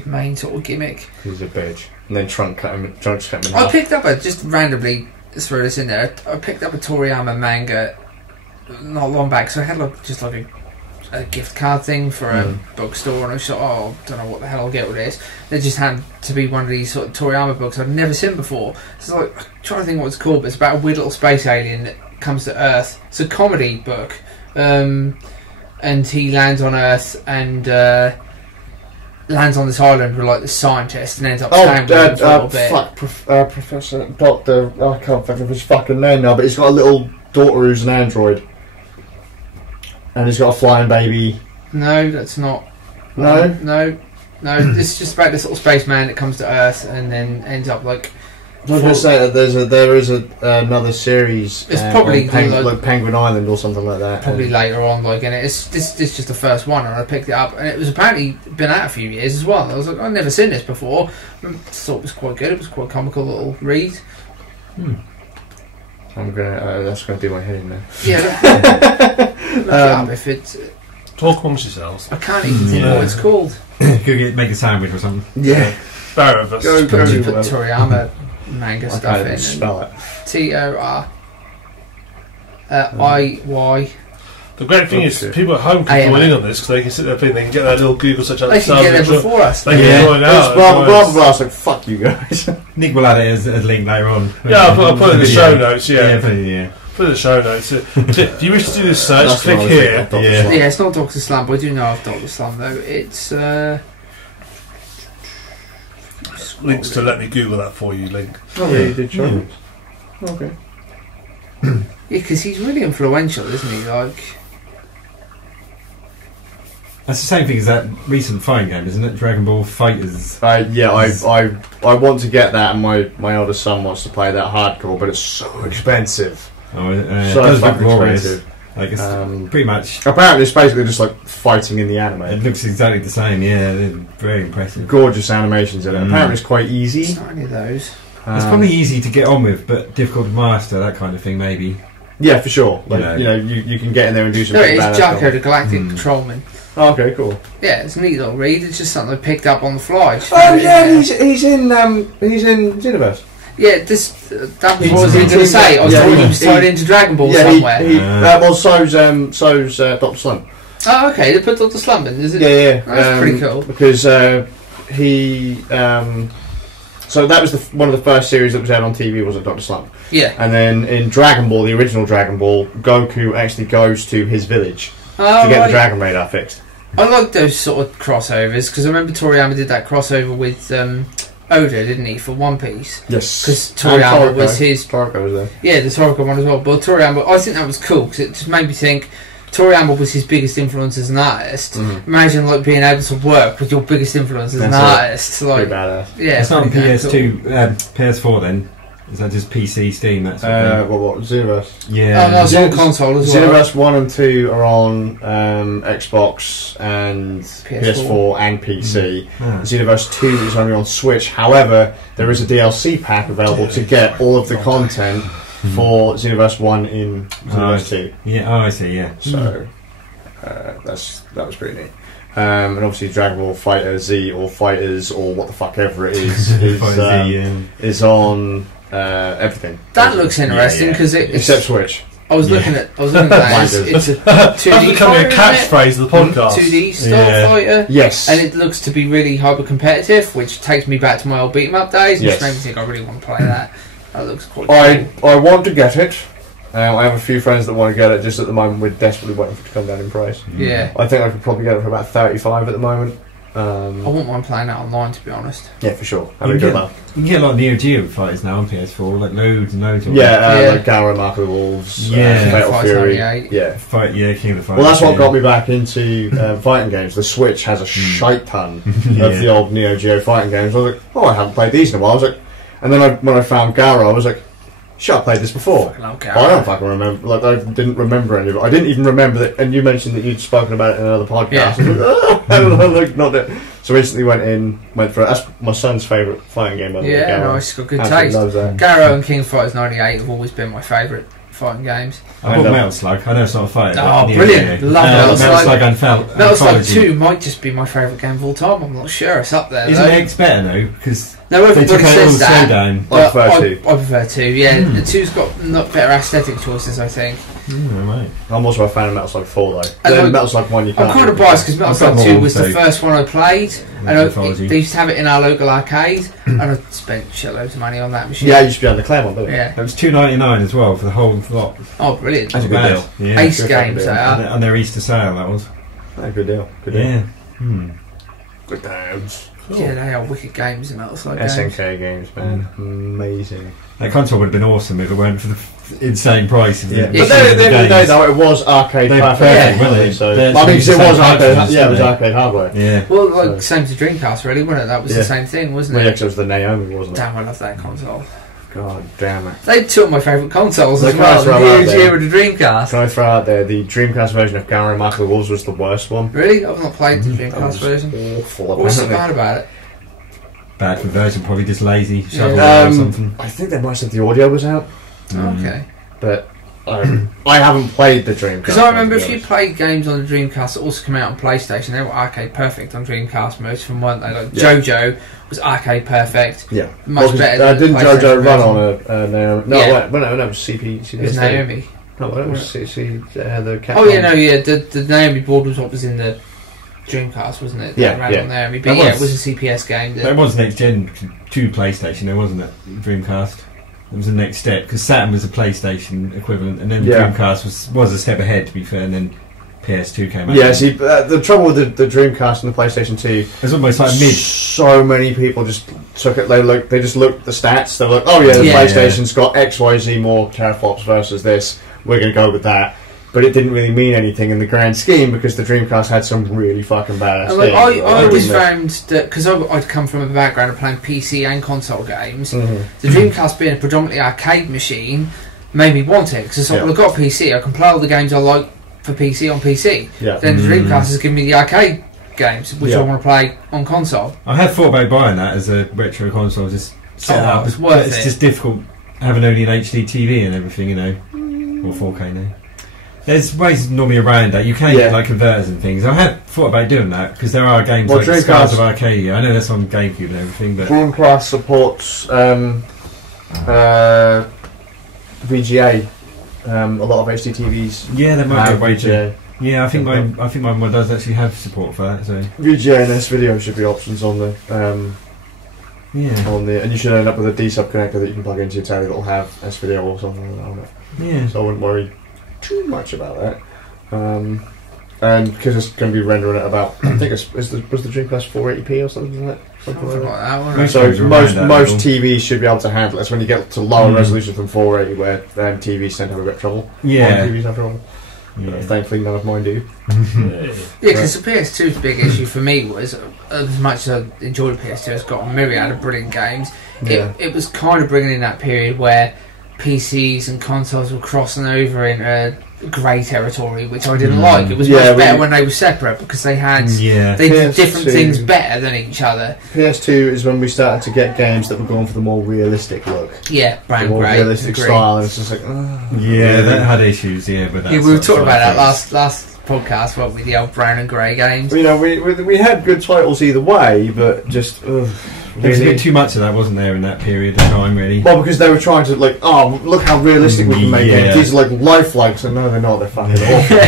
main sort of gimmick. He's a bitch. And then Trunks cut him in half. I picked up just randomly throw this in there. I picked up a Toriyama manga not long back, so I had just a gift card thing for a bookstore, and I thought, I don't know what the hell I'll get with this. It just happened to be one of these sort of Toriyama books I'd never seen before. So I'm trying to think what it's called, but it's about a weird little space alien that comes to Earth. It's a comedy book, and he lands on Earth and lands on this island with like the scientist and ends up staying with him for a little bit. Professor Doctor, I can't think of his fucking name now, but he's got a little daughter who's an android. And he's got a flying baby. No, that's not. No? No. It's just about this little spaceman that comes to Earth and then ends up like... I was going to say that there is another series. It's probably like Penguin Island or something like that. Probably later on, and this just the first one, and I picked it up, and it was apparently been out a few years as well. And I was like, I've never seen this before. I thought it was quite good. It was quite a comical little read. That's gonna do my head in there. Yeah. Look it up if it's. Talk amongst yourselves. I can't even think what it's called. Make a sandwich or something. Yeah. Both of us. Go put Toriyama manga stuff in. Spell it. Toriy. The great thing is, people at home can join in on this because they can sit there and they can get their little Google search. They can get there before us. They can join out. Blah blah blah. Like fuck you guys. Nick will add it as a link later on. Yeah, I'll put it in the show notes. Yeah. Put it in the show notes. If you wish to do this search, click here. Yeah, it's not Dr. Slump. I do know of Dr. Slump though. It's links to let me Google that for you. Link. Oh yeah, you did show notes. Okay. Yeah, because he's really influential, isn't he? Like. That's the same thing as that recent fighting game, isn't it? Dragon Ball Fighters. Yeah, I want to get that, and my eldest son wants to play that hardcore, but it's so expensive. So it does look glorious. Like it's pretty much. Apparently, it's basically just like fighting in the anime. It looks exactly the same. Yeah, very impressive. Gorgeous animations in it. Apparently, it's quite easy. It's not any of those. It's probably easy to get on with, but difficult to master. That kind of thing, maybe. Yeah, for sure. Like you can get in there and do some. There it is, Jacko, the Galactic Patrolman. Oh, okay, cool. Yeah, it's a neat little read. It's just something I picked up on the fly. Oh yeah, he's in Xenoverse. Yeah, that was what I was going to say. I thought he was tied into Dragon Ball somewhere. So's Dr. Slump. Oh, okay. They put Dr. Slump in, is it? Yeah. That's pretty cool. Because he. So that was one of the first series that was out on TV, wasn't Dr. Slump? Yeah. And then in Dragon Ball, the original Dragon Ball, Goku actually goes to his village to get the Dragon Radar fixed. I like those sort of crossovers because I remember Toriyama did that crossover with Oda, didn't he, for One Piece? Yes. Because Toriyama was his... Toriko was there. Yeah, the Toriko one as well. But Toriyama, I think that was cool, because it just made me think... Toriyama was his biggest influence as an artist. Imagine like being able to work with your biggest influence as an artist. Like, badass. Yeah, it's not on PS2, PS4 then. Is that just PC, Steam? That sort of thing? What? Xenoverse? Yeah. Oh, no, it's on console as well. Xenoverse 1 and 2 are on Xbox and PS4 and PC. Xenoverse 2 is only on Switch. However, there is a DLC pack available to get all of the content for Xenoverse 1 in Xenoverse 2. Yeah, I see, yeah. So, that was pretty neat. And obviously Dragon Ball Fighter Z or Fighters or what the fuck ever it is is on everything. That looks interesting because except Switch. I was looking at that. It's a 2D That's becoming a catchphrase of the podcast. 2D style fighter. Yes. And it looks to be really hyper competitive, which takes me back to my old beat 'em up days, which made me think I really want to play that. That looks quite cool. I want to get it. I have a few friends that want to get it. Just at the moment, we're desperately waiting for it to come down in price. Yeah. I think I could probably get it for about 35 at the moment. I wouldn't mind playing that online, to be honest. Yeah, for sure. You can get a lot of Neo Geo fighters now on PS4, like loads and loads. Like Gara, Mark of the Wolves, Fatal Fury. King of the Fighters. Well, that's what got me back into fighting games. The Switch has a shite ton of the old Neo Geo fighting games. I was like, oh, I haven't played these in a while. I was like, and then when I found Gara, I was like, shit, I played this before. I don't fucking remember. Like, I didn't remember any of it. I didn't even remember that. And you mentioned that you'd spoken about it in another podcast. Yeah. I was like, not that. So recently went through it. That's my son's favourite fighting game. By the way. Yeah, nice. Got good taste. Garo and King of Fighters 98 have always been my favourite fighting games. I bought Metal Slug. I know it's not a fighter. Oh, brilliant! Love Metal Slug. Metal Slug 2 might just be my favourite game of all time. I'm not sure. It's up there. Isn't X better though? Because no, everybody says that. I prefer 2. Yeah, the 2's got better aesthetic choices, I think. Right. I'm also a fan of Metal Slug 4 though. Metal Slug 1 you can't. I'm kind of biased because Metal Slug 2 was the first one I played, and they used to have it in our local arcade, and I spent shitloads of money on that machine. Yeah, you used to be on the Claremont, didn't you? Yeah. It was $2.99 as well for the whole lot. Oh, brilliant! That's a good deal. Yeah. Ace games, they are. On their Easter sale, that was. Good deal. Good deal. Yeah. Good times. Cool. Yeah, they are wicked games in Metal Slug SNK games, man. Amazing. That console would have been awesome if it weren't for the insane prices. Yeah. But then at the end of the day, though, it was arcade hardware. So, it was arcade. Yeah, it was arcade hardware. Yeah. Well, like same to Dreamcast, really, wasn't it? That was the same thing, wasn't it? Yeah, because it was the Naomi, wasn't it? Damn, I love that console. God damn it. They took my favourite consoles as well. The huge year of the Dreamcast. Can I throw out there, the Dreamcast version of Gara and Mark of the Wolves was the worst one. Really? I've not played the Dreamcast version. Awful. What's so bad about it? Bad conversion, probably just lazy, shovelware or something. I think they might have said the audio was out. Okay. But I haven't played the Dreamcast. Because I remember if you played games on the Dreamcast that also come out on PlayStation, they were arcade perfect on Dreamcast, most of them weren't they? Like JoJo was arcade perfect. Yeah. Much better than didn't JoJo run on a Naomi? No, it was CP. It was Naomi. No, it was the Capcom. Oh, yeah, no, yeah. The Naomi board was what was in the Dreamcast, wasn't it? Yeah, on there. But yeah, it was a CPS game. That was next gen to PlayStation, though, wasn't it? Dreamcast. It was the next step because Saturn was a PlayStation equivalent, and then Dreamcast was a step ahead, to be fair, and then PS2 came out. Yeah, see, the trouble with the Dreamcast and the PlayStation 2, it's almost like mid. So many people just took it. They just looked at the stats. They're like, oh yeah, the PlayStation's got XYZ more teraflops versus this. We're going to go with that. But it didn't really mean anything in the grand scheme because the Dreamcast had some really fucking badass things. I always found that, because I'd come from a background of playing PC and console games, the Dreamcast being a predominantly arcade machine made me want it. Because well, I've got a PC, I can play all the games I like for PC on PC. Yeah. Then the Dreamcast has given me the arcade games, which I want to play on console. I have thought about buying that as a retro console, just set it up. It's worth it. It's just difficult having only an HD TV and everything, you know, or 4K now. There's ways normally around that. You can get like converters and things. I have thought about doing that because there are games like Skazz of Arcadia. I know that's on GameCube and everything, but Dreamcast supports VGA. A lot of HD TVs. Yeah, there might be a way to. Yeah, I think my one does actually have support for that. So VGA and S-Video should be options on the. And you should end up with a D-sub connector that you can plug into your telly that will have S-Video or something like that on it. Yeah. So I wouldn't worry too much about that, and because it's going to be rendering at about, I think was the Dreamcast 480p or something like that. Something like that, most TVs should be able to handle it. That's when you get to lower resolution from 480 where TVs tend to have a bit of trouble. Yeah. TVs have trouble. Yeah. Thankfully none of mine do. Because the PS2's big issue for me was, as much as I enjoyed the PS2, it's got a myriad of brilliant games. It was kind of bringing in that period where PCs and consoles were crossing over in grey territory, which I didn't like. It was much better when they were separate because they had they did different things better than each other. PS2 is when we started to get games that were going for the more realistic look. Yeah, brown more grey, realistic style, and it's just like that had issues. Yeah, but we were talking about that last podcast, weren't we? The old brown and grey games. You know, we had good titles either way, but just. There was a bit too much of that, wasn't there, in that period of time, really? Well, because they were trying to, like, look how realistic we can make games. These are, like, lifelike, so no, they're not. They're fucking awful.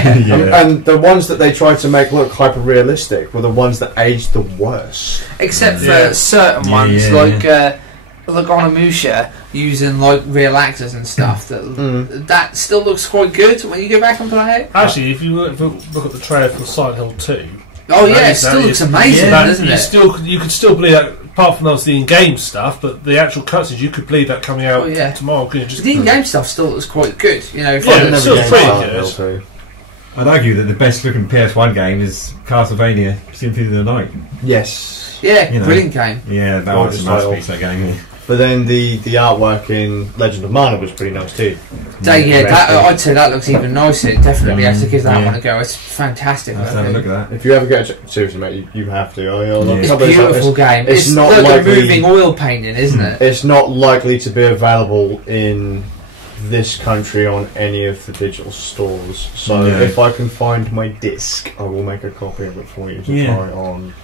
And the ones that they tried to make look hyper-realistic were the ones that aged the worst. Except for certain ones, like Onimusha, using, like, real actors and stuff. That still looks quite good when you go back and play it. Actually, if you look at the trailer for Silent Hill 2... Oh, yeah, it still looks amazing, doesn't it? You could still believe that, apart from the in-game stuff, but the actual cutscenes, you could believe that coming out tomorrow. The in-game stuff still looks quite good. You know, it's still pretty good. I'd argue that the best-looking PS1 game is Castlevania Symphony of the Night. Yes. Yeah, brilliant game. Yeah, that was a masterpiece, that game. Yeah. But then the artwork in Legend of Mana was pretty nice too. I'd say that looks even nicer. Definitely have to give that one a go. It's fantastic. Let's have a look at that. If you ever get seriously, mate, you have to. It's a beautiful game. It's not like a moving oil painting, isn't it? It's not likely to be available in this country on any of the digital stores. So if I can find my disc, I will make a copy of it for you to try on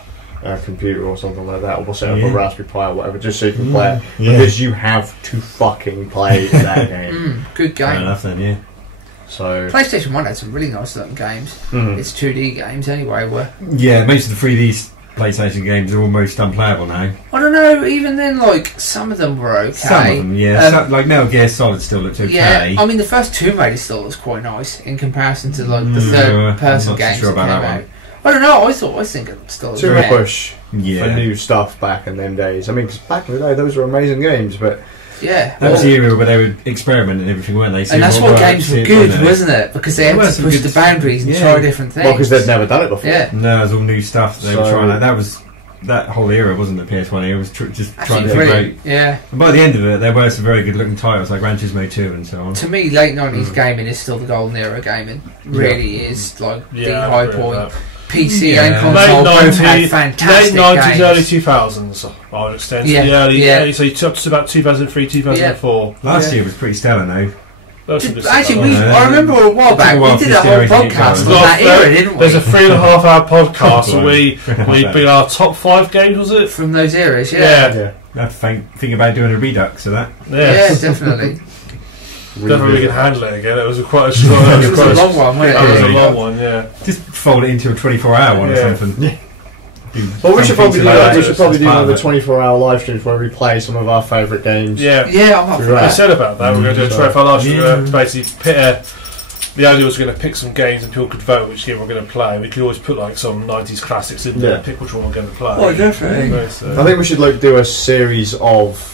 a computer or something like that, or we'll set up a Raspberry Pi or whatever, just so you can play it, because you have to fucking play that game. Good game. Fair enough then, So PlayStation 1 had some really nice looking games. It's 2D games anyway. Most of the 3D PlayStation games are almost unplayable now. I don't know, even then, like, some of them were okay. Some of them, like Metal Gear Solid still looks okay. Yeah, I mean, the first Tomb Raider still looks quite nice in comparison to, like, the third person games that came out. I don't know, I think it still too much push for new stuff back in them days. I mean, because back in the day, those were amazing games, but... Yeah. That was the era where they would experiment and everything, weren't they? And that's why games were good, wasn't it? Because they had to push the boundaries and try different things. Well, because they'd never done it before. Yeah. No, it was all new stuff they were trying. That whole era wasn't the PS1 era. It was just trying to figure out. Yeah. And by the end of it, there were some very good looking titles like Gran Turismo 2 and so on. To me, late 90s gaming is still the golden era of gaming. Really is, like, the high point. PC and console both had fantastic late 90s, games. early 2000s, I would extend to the early, so you took to about 2003, 2004. Last year was pretty stellar, no? Actually, I remember a while back, we did a whole podcast on that era, didn't we? There's a 3.5 hour podcast where we beat our top 5 games, was it? From those eras, yeah. I have to think about doing a redux of that. Yeah, definitely. Definitely we can handle it again. It was quite a strong. It was a long one, wasn't it? It was a long one, yeah. Just fold it into a 24-hour one or something. Yeah. Well, we should probably do that. We should probably do another 24-hour live streams where we play some of our favourite games. Yeah, I'm up for that. I said about that. We're going to do a 24-hour live stream to basically the idea was going to pick some games and people could vote which game we're going to play. We could always put like some 90s classics in there and pick which one we're going to play. Oh, definitely. I think we should do a series of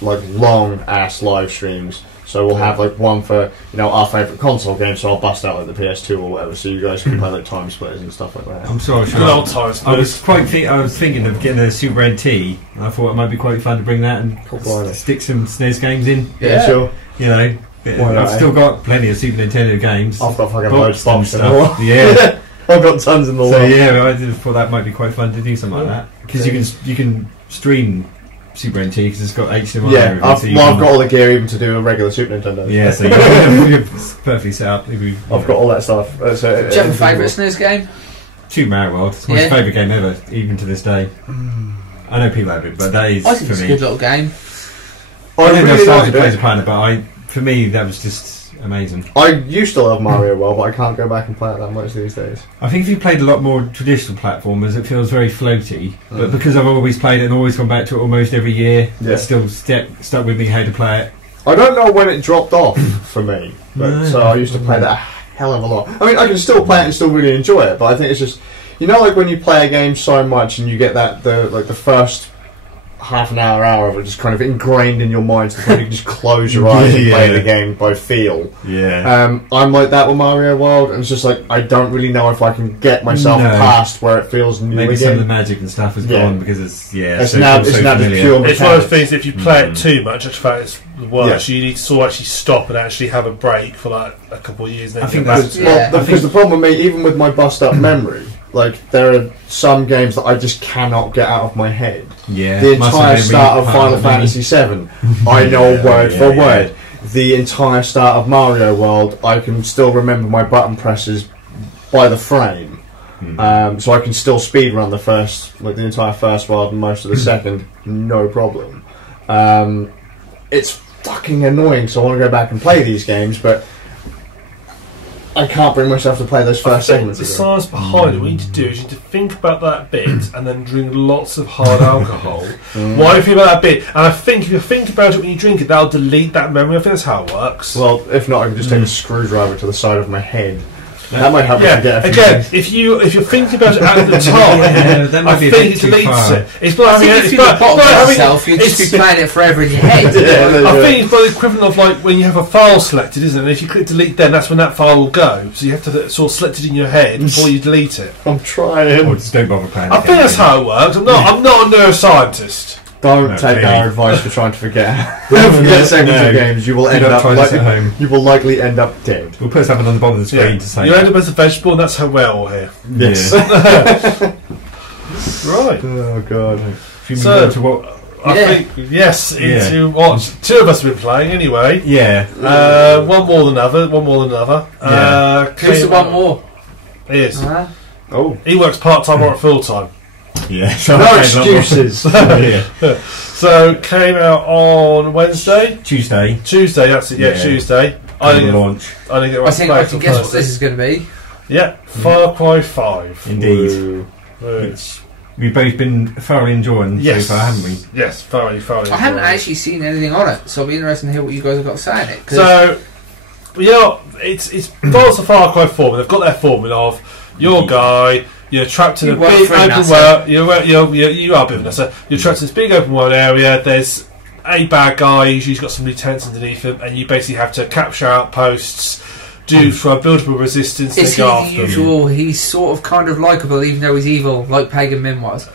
like long-ass live streams. So we'll have like one for our favourite console game. So I'll bust out like the PS2 or whatever, so you guys can play like Time Splitters and stuff like that. I'm sorry, good old Time Splitters. I was thinking of getting a Super NT. I thought it might be quite fun to bring that and stick some SNES games in. Yeah, sure. I've still got plenty of Super Nintendo games. I've got fucking loads of stuff. Yeah, I've got tons in the world. So I just thought that might be quite fun to do something like that because you can stream Super NT because it's got HDMI. Yeah, I've got all the gear even to do a regular Super Nintendo. Yeah, so you're perfectly set up. I've got all that stuff. Do you have a favourite SNES game? Super Mario World. It's my favourite game ever, even to this day. I know people have it, but that is I think it's a good little game. I don't know if it plays a part in it, but for me that was just amazing. I used to love Mario World, but I can't go back and play it that much these days. I think if you played a lot more traditional platformers, it feels very floaty. But because I've always played it and always gone back to it almost every year, it's still stuck with me how to play it. I don't know when it dropped off for me, but so I used to play that a hell of a lot. I mean, I can still play it and still really enjoy it, but I think it's just like when you play a game so much and you get the first half an hour of it just kind of ingrained in your mind to the point you can just close your eyes and play the game by feel. Yeah. I'm like that with Mario World, and it's just like I don't really know if I can get myself past where it feels new Maybe again. some of the magic and stuff is gone because it's now just pure mechanics. It's one of the things, if you play it too much, it's worse. You need to actually stop and actually have a break for like a couple of years. I think that's because the problem with me, even with my bust up memory, like there are some games that I just cannot get out of my head. Yeah, the entire start of Final Fantasy VII, I know word for word. The entire start of Mario World, I can still remember my button presses by the frame. So I can still speedrun the entire first world and most of the second, no problem. It's fucking annoying, so I want to go back and play these games, but I can't bring myself to play those first segments. The science behind it, what you need to do is you need to think about that bit and then drink lots of hard alcohol. Why do you think about that bit? And I think if you think about it when you drink it, that'll delete that memory. I think that's how it works. Well, if not, I can just take a screwdriver to the side of my head. That might help me forget. Again, if you're thinking about it at the time, I think it deletes it. It's not having if you're yourself, you'd just be playing it forever in your head. I think it's the equivalent of like when you have a file selected, isn't it? And if you click delete, then that's when that file will go. So you have to sort of select it in your head before you delete it. I'm trying. Or just don't bother playing. I think that's how it works. I'm not a neuroscientist. Don't take our advice for trying to forget segments of games. You will end up you will likely end up dead. We'll put something on the bottom of the screen to say you end up as a vegetable, and that's how we're all here. Yes. Right. Oh god. So to what? I think into what two of us have been playing anyway. Yeah. One more than another. Who's the one more? He is. Oh. He works part time or full time. Yeah. No excuses. So came out on Wednesday. Tuesday. That's it. Yeah, Tuesday. I think I can guess what this is going to be. Yeah, Far Cry 5. Indeed. Which we've both been thoroughly enjoying so far, haven't we? Yes, thoroughly. I haven't actually seen anything on it, so I'll be interested to hear what you guys have got to say on it. So, it's follows the Far Cry formula. They've got their formula of your guy. You're trapped in a big open world. You are a bit of an NASA. You're trapped in this big open world area. There's a bad guy. He's got some lieutenants underneath him, and you basically have to capture outposts, build up a resistance. Is he the usual? He's sort of kind of likeable, even though he's evil, like Pagan Min was.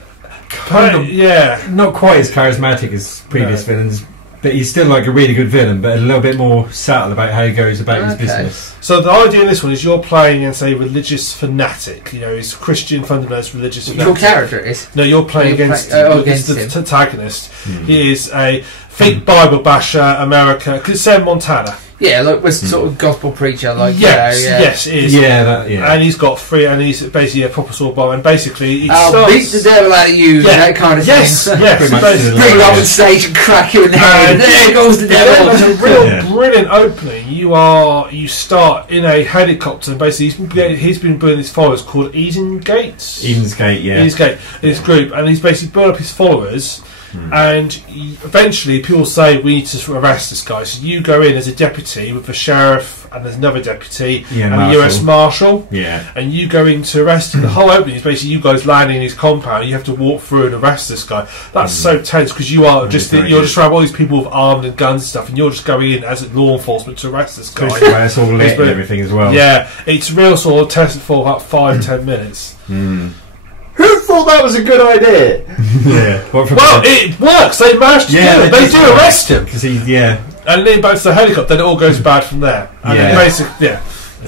Not quite as charismatic as previous villains. But he's still like a really good villain, but a little bit more subtle about how he goes about his business. So the idea in this one is you're playing as a religious fanatic. He's Christian fundamentalist religious fanatic. Your character is? No, you're playing against the antagonist. He is a fake Bible basher, America, because it's Sam Montana. Yeah, like was sort of gospel preacher, like yes, it is. And he's got and he's basically a proper sword bomb, and basically he I'll beat the devil out of you, that kind of thing. Yes, bring you up on stage and crack you in the head. And there goes the devil. It's a real brilliant opening. You start in a helicopter, and basically he's been building his followers called Eden's Gate, his group, and he's basically built up his followers. And eventually people say we need to arrest this guy, so you go in as a deputy with the sheriff and there's another deputy and a US Marshal, and you go in to arrest him. The whole opening is basically you guys landing in his compound. You have to walk through and arrest this guy. That's so tense because you're just around all these people with armed and guns and stuff, and you're just going in as law enforcement to arrest this guy. It's all lit and everything as well. Yeah, it's real sort of test for about 5-10 minutes. Who thought that was a good idea? Well, it works. They managed to do it. They do arrest him. And then back to the helicopter, then it all goes bad from there. And the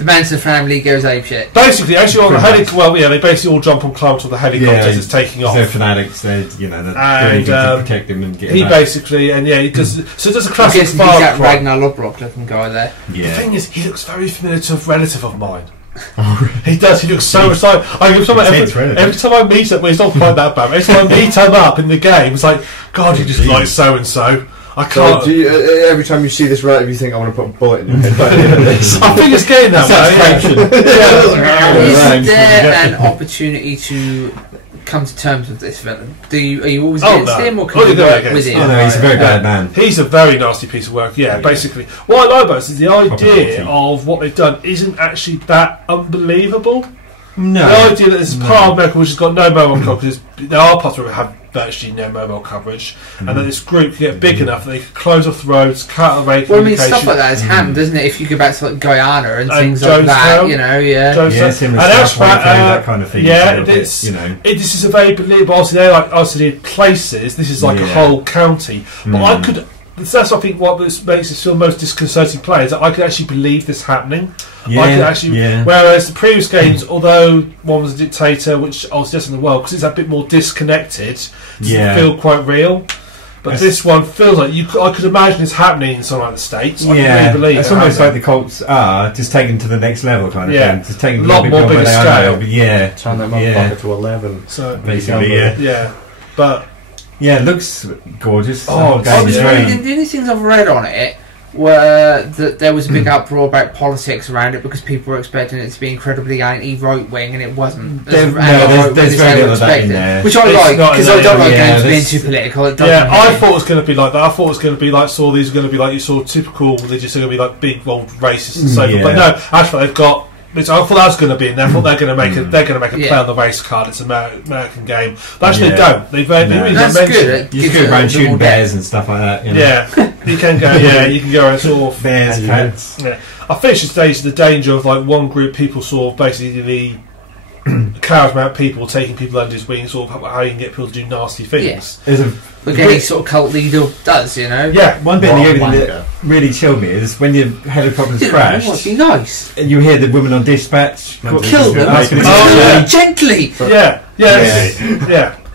Manson family goes apeshit. Basically, actually on the helicopter, they basically all jump on climb to the helicopter as it's taking off. They're fanatics. They're to protect him and get him out. He does a classic Far Cry. That Ragnar Lothbrok looking guy there. The thing is, he looks very familiar to a relative of mine. He does. He looks so much like. Every time I meet up, well, he's not quite that bad. Every time I meet him up in the game, it's like, God, he just like so and so. I can't. Every time you see this relative, you think I want to put a bullet in your head. I think it's getting that way. Is there an opportunity to come to terms with this villain? Are you always against him, or can you work with him? Oh no, he's a very bad man. He's a very nasty piece of work. Basically, what I like about this is the idea of what they've done isn't actually that unbelievable. No, the idea that this is part of America which has got no moral control, because there are parts where we have virtually no mobile coverage, and that this group can get big enough that they can close off the roads, cut away communication. Well, I mean, stuff like that has happened, doesn't it? If you go back to like Guyana and things like that, you know, that kind of thing. This is a very believable. Obviously, they're like isolated places. This is like a whole county, but I could. That's I think what makes this feel most disconcerting play is that I could actually believe this happening. Whereas the previous games, although one was a dictator, which I was just in the world because it's a bit more disconnected, doesn't feel quite real. But this one feels like I could imagine this happening in somewhere like the States. I can really believe it's almost like the Colts are just taken to the next level kind of thing. Just taking a lot more bigger scale. Turn that motherfucker to 11. So basically, but. Yeah, it looks gorgeous. The only things I've read on it were that there was a big uproar about politics around it because people were expecting it to be incredibly anti-right wing, and it wasn't. There's very little of that in there, which I like because I don't like games being too political. I thought it was going to be like that. I thought it was going to be like these are going to be like your sort of typical religious. They're going to be like big old racist and so forth. But no, actually they've got. I thought that was going to be in there. I thought they're going to make it. They're going to make a play on the race card. It's an American game, but actually they don't. They really that's good. You can go around shooting bears and stuff like that. You know? Yeah, you can go. Yeah, you can go around sort of bears, cats. Yeah, I think it's just the danger of like one group people sort of basically charismatic people taking people under his wing, sort of how you can get people to do nasty things. Like any sort of cult leader does, you know. Yeah, one bit of the opening that really chilled me is when your helicopters crashed. It would be nice. And you hear the woman on dispatch kill them gently. Yeah.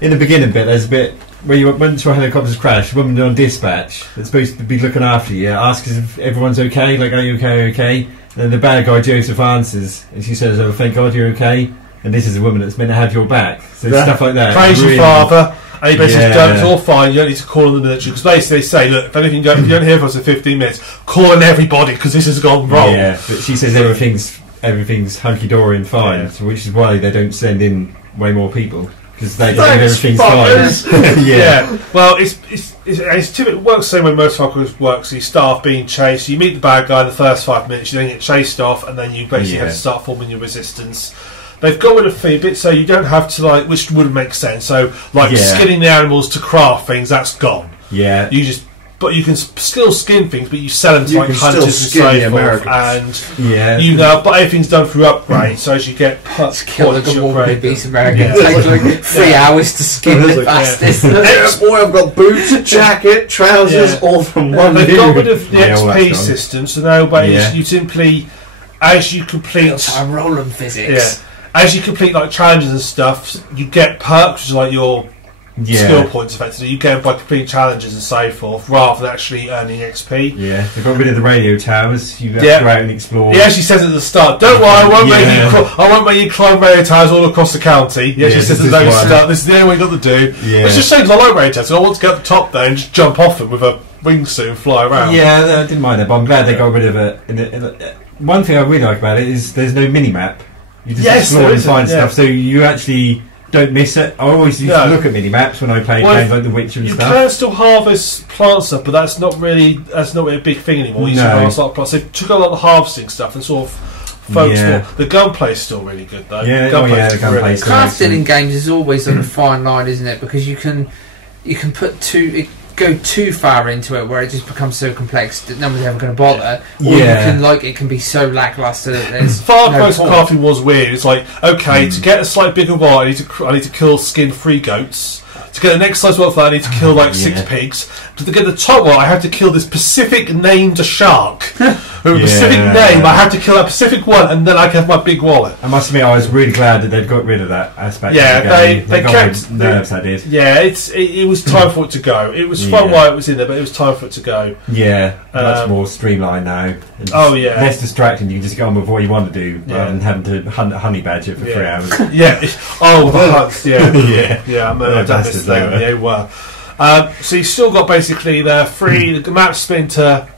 In the beginning bit, there's a bit where you went to a helicopter's crash. A woman on dispatch that's supposed to be looking after you asks if everyone's okay. Like, are you okay? And then the bad guy Joseph answers, and she says, "Oh, thank God you're okay." And this is a woman that's meant to have your back. So stuff like that. Praise your father. And he basically says, it's all fine, you don't need to call on the military. Because basically they say, look, if you don't hear from us in 15 minutes, call on everybody because this has gone wrong. Yeah, but she says everything's hunky-dory and fine, which is why they don't send in way more people. Because they think everything's fine. Well, it's typically, it works the same way most fuckers work. So you start off being chased, you meet the bad guy in the first 5 minutes, you then get chased off, and then you basically have to start forming your resistance. They've got rid of a bit so you don't have to which would make sense. So skinning the animals to craft things, that's gone. Yeah, but you can still skin things, but you sell them to hunters and so forth. And but everything's done through upgrade. So as you get kill the beast American, it takes 3 hours to skin the fastest. Boy, I've got boots, jacket, trousers, all from one. They've got rid of the XP system, so now you simply as you complete rolling physics. As you complete challenges and stuff, you get perks, which is like your skill points effectively. You get them by completing challenges and so forth, rather than actually earning XP. Yeah, they've got rid of the radio towers. You have to go out and explore. Yeah, she says at the start, "Don't worry, I won't make you climb radio towers all across the county." Yeah, she says at the start, "This is the only way you've got to do." Yeah. Which just shows I like radio towers. I want to get up the top there and just jump off them with a wingsuit and fly around. Yeah, I didn't mind that, but I'm glad they got rid of it. One thing I really like about it is there's no mini-map. You just explore and find stuff, so you actually don't miss it. I always used to look at mini-maps when I played games like The Witcher and stuff. You can still harvest plant stuff, but that's not really a big thing anymore. You harvest a lot of plants. They took a lot of the harvesting stuff and sort of focused more. The gunplay is still really good though. Yeah, the gunplay. Crafting in games is always on a fine line, isn't it? Because you can go too far into it where it just becomes so complex that no one's ever going to bother. Or it can be so lackluster that there's far closer crafting was weird. It's like, okay, to get a slightly bigger wall, I need to kill skin 3 goats. To get the next size wall for that, I need to kill 6 pigs. To get the top one, I have to kill this specific named shark. With a specific name, I have to kill that specific one, and then I can have my big wallet. I must admit, I was really glad that they'd got rid of that aspect. Yeah, of the game. they kept nerves. That did. Yeah, it was time for it to go. It was fun while it was in there, but it was time for it to go. Yeah, much more streamlined now. Less distracting. You can just get on with what you want to do rather than having to hunt a honey badger for 3 hours. Yeah. The hunts. Yeah. Yeah. I done this thing. Yeah, well. So you've still got basically the map's split into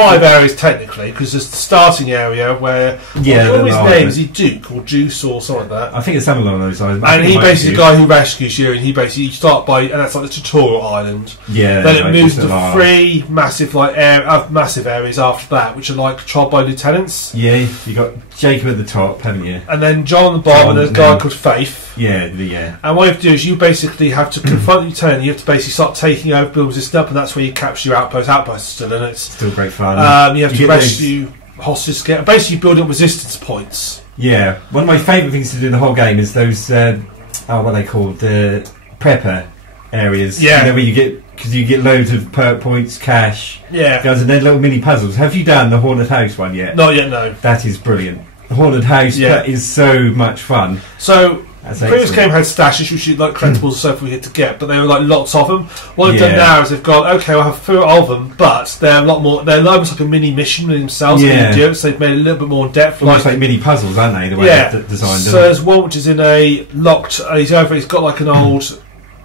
5 areas technically, because there's the starting area where what his name is he Duke or Juice or something like that. I think it's something along those lines. And he basically the guy who rescues you, and you start by, and that's like the tutorial island. Yeah. Then it moves to 3 massive massive areas after that, which are like controlled by lieutenants. Yeah, you got Jacob at the top, haven't you? And then John at the bottom, and there's a guy called Faith. Yeah. And what you have to do is you basically have to confront the lieutenant. You have to basically start taking over buildings and stuff, and that's where you capture your outpost. Outposts still in it. It's still great fun. You have to rescue hostages. Basically, building up resistance points. Yeah. One of my favourite things to do in the whole game is those what are they called? Prepper areas. Yeah. Where you get. Because you get loads of perk points, cash, guns, and then little mini puzzles. Have you done the Haunted House one yet? Not yet, no. That is brilliant. The Haunted House is so much fun. So, the previous game had stashes, which you like collectibles and so forth we had to get, but there were like lots of them. What they've done now is they've gone, okay, we'll have 4 of them, but they're a lot more. They're almost like a mini mission in themselves. So they've made it a little bit more in depth. Almost like mini puzzles, aren't they? The way they've designed them. So there's one which is in a locked. He's got like an old.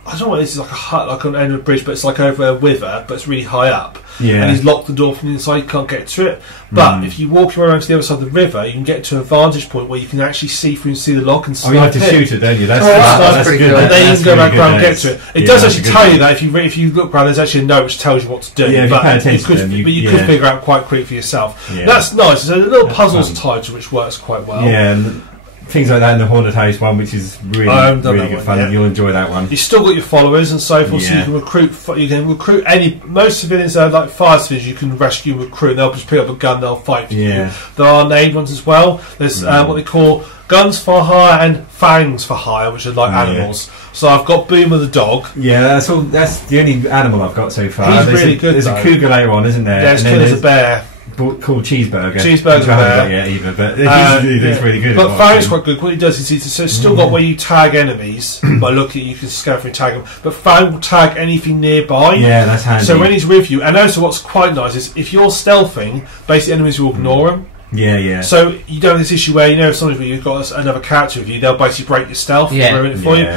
I don't know what it is, like a hut, like on the end of a bridge, but it's like over a river, but it's really high up. Yeah. And he's locked the door from the inside, you can't get to it. But if you walk around to the other side of the river, you can get to a vantage point where you can actually see through and see the lock and you have to shoot it, don't you? That's pretty good. And then you can go back around and get to it. It does actually tell you that if you look around, there's actually a note which tells you what to do. Yeah, if you pay attention to them, but you could figure out quite quickly for yourself. Yeah. That's nice. There's a little puzzles tied to which works quite well. Yeah. And things like that in the Haunted House one, which is really good fun, and you'll enjoy that one. You've still got your followers and so forth, so you can recruit. You can recruit most civilians are like fire civilians. You can rescue and recruit. They'll just pick up a gun. They'll fight for you. There are named ones as well. There's what they call guns for hire and fangs for hire, which are like animals. So I've got Boomer the dog. Yeah, that's all. That's the only animal I've got so far. He's really good. There's a cougar later on, isn't there? There's a bear. Called Cheeseburger. Cheeseburger bear. Either, but he's really good. But Fang's quite good. What he does is he's still got where you tag enemies by looking. You can scan through and tag them. But Fang will tag anything nearby. Yeah, that's handy. So when he's with you, and also what's quite nice is if you're stealthing, basically enemies will ignore him. Yeah. So you don't have this issue where you've got another character with you, they'll basically break your stealth and ruin it for you.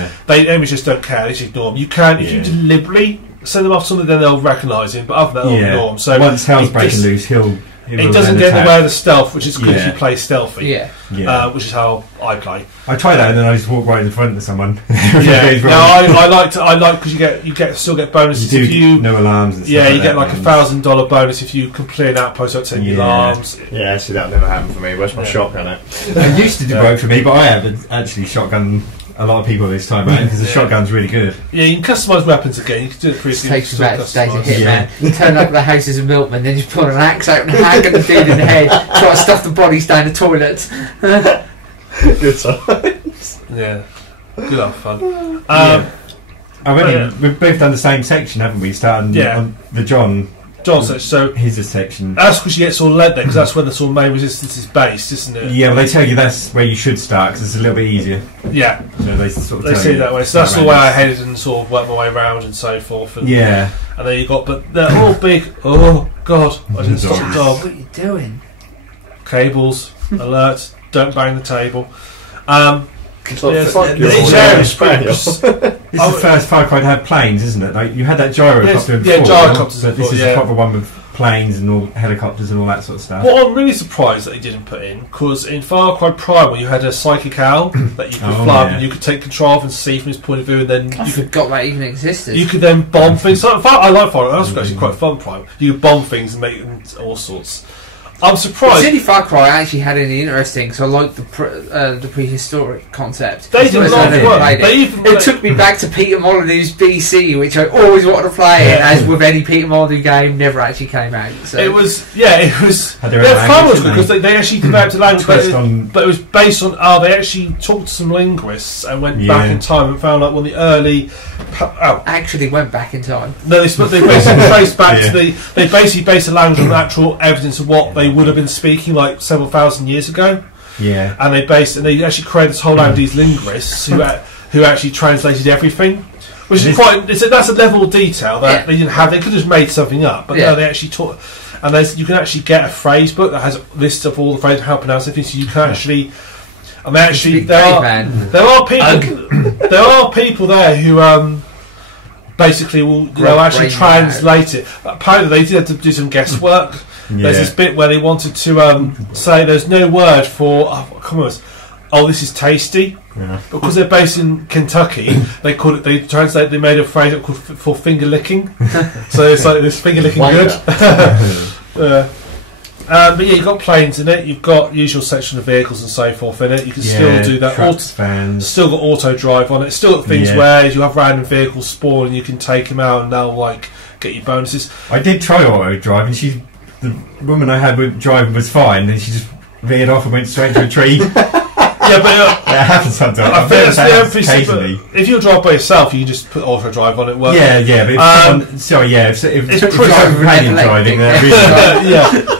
Enemies just don't care; they just ignore them. You can if you deliberately send them off something, then they'll recognise him. But other than that, they'll ignore him. So once hell's breaking loose, it doesn't get in the way of the stealth, which is good if you play stealthy. Which is how I play. I try that and then I just walk right in front of someone. I like because you still get bonuses if you no alarms. And stuff you get like $1,000 bonus if you complete an outpost without taking alarms. Yeah, see that never happened for me. Where's my shotgun at? It used to work for me, but I haven't actually shotgun a lot of people this time around because the shotgun's really good. Yeah, you can customise weapons again. You can do it pretty good. It takes about a day to hit, man. You turn up at the house as a milkman, then you put an axe out and hang the dude in the head, try to stuff the bodies down the toilet. Good times. Yeah, good off fun. We've both done the same section, haven't we? Starting on the John section. So here's a section. That's because you get sort of led there, because that's where the sort of main resistance is based, isn't it? Yeah, well, they tell you that's where you should start because it's a little bit easier. Yeah, so they sort of see it that way. So that's the way I headed and sort of worked my way around and so forth. And, and then you got, but they're all big. Oh God, I didn't stop the dog. What are you doing? Cables, alert! Don't bang the table. It's the first Far Cry to have planes, isn't it? Like you had that gyrocopter before, gyrocopters. But this is a proper one with planes and all helicopters and all that sort of stuff. What I'm really surprised that they didn't put in, because in Far Cry Primal you had a psychic owl that you could fly up and you could take control of and see from his point of view, and then I forgot that even existed. You could then bomb things. I like Far Cry. That was actually quite fun. Primal. You could bomb things and make them all sorts. I'm surprised. City Far Cry actually had anything interesting, so I liked the prehistoric concept. They did not work. It took me back to Peter Molyneux's BC, which I always wanted to play, and as with any Peter Molyneux game, never actually came out. So. It was fun was good because they actually developed a language, but it was based on they actually talked to some linguists and went back in time and found like one of the early. Actually went back in time. No, they basically traced back to they basically based the language on actual evidence of what they would have been speaking like several thousand years ago. Yeah, and they actually created this whole line of these linguists who actually translated everything, which is quite. That's a level of detail that they didn't have. They could have just made something up, but no, they actually taught. And you can actually get a phrase book that has a list of all the phrases and how to pronounce everything, so you can actually. I mean, actually, there are people there who basically will actually translate it. Apparently, they did have to do some guesswork. There's this bit where they wanted to say there's no word for this is tasty. Yeah. Because they're based in Kentucky, they made a phrase called for finger licking. So it's like this finger licking good. But yeah, you've got planes in it, you've got usual section of vehicles and so forth in it. You can still do that. Trucks, vans. Still got auto drive on it. Still got things where you have random vehicles spawn and you can take them out and they'll like get you bonuses. I did try auto drive and the woman I had driving was fine, and she just veered off and went straight to a tree. Yeah, but it happens sometimes. I think that's the emphasis. If you drive by yourself, you can just put auto drive on it. But if it's driving,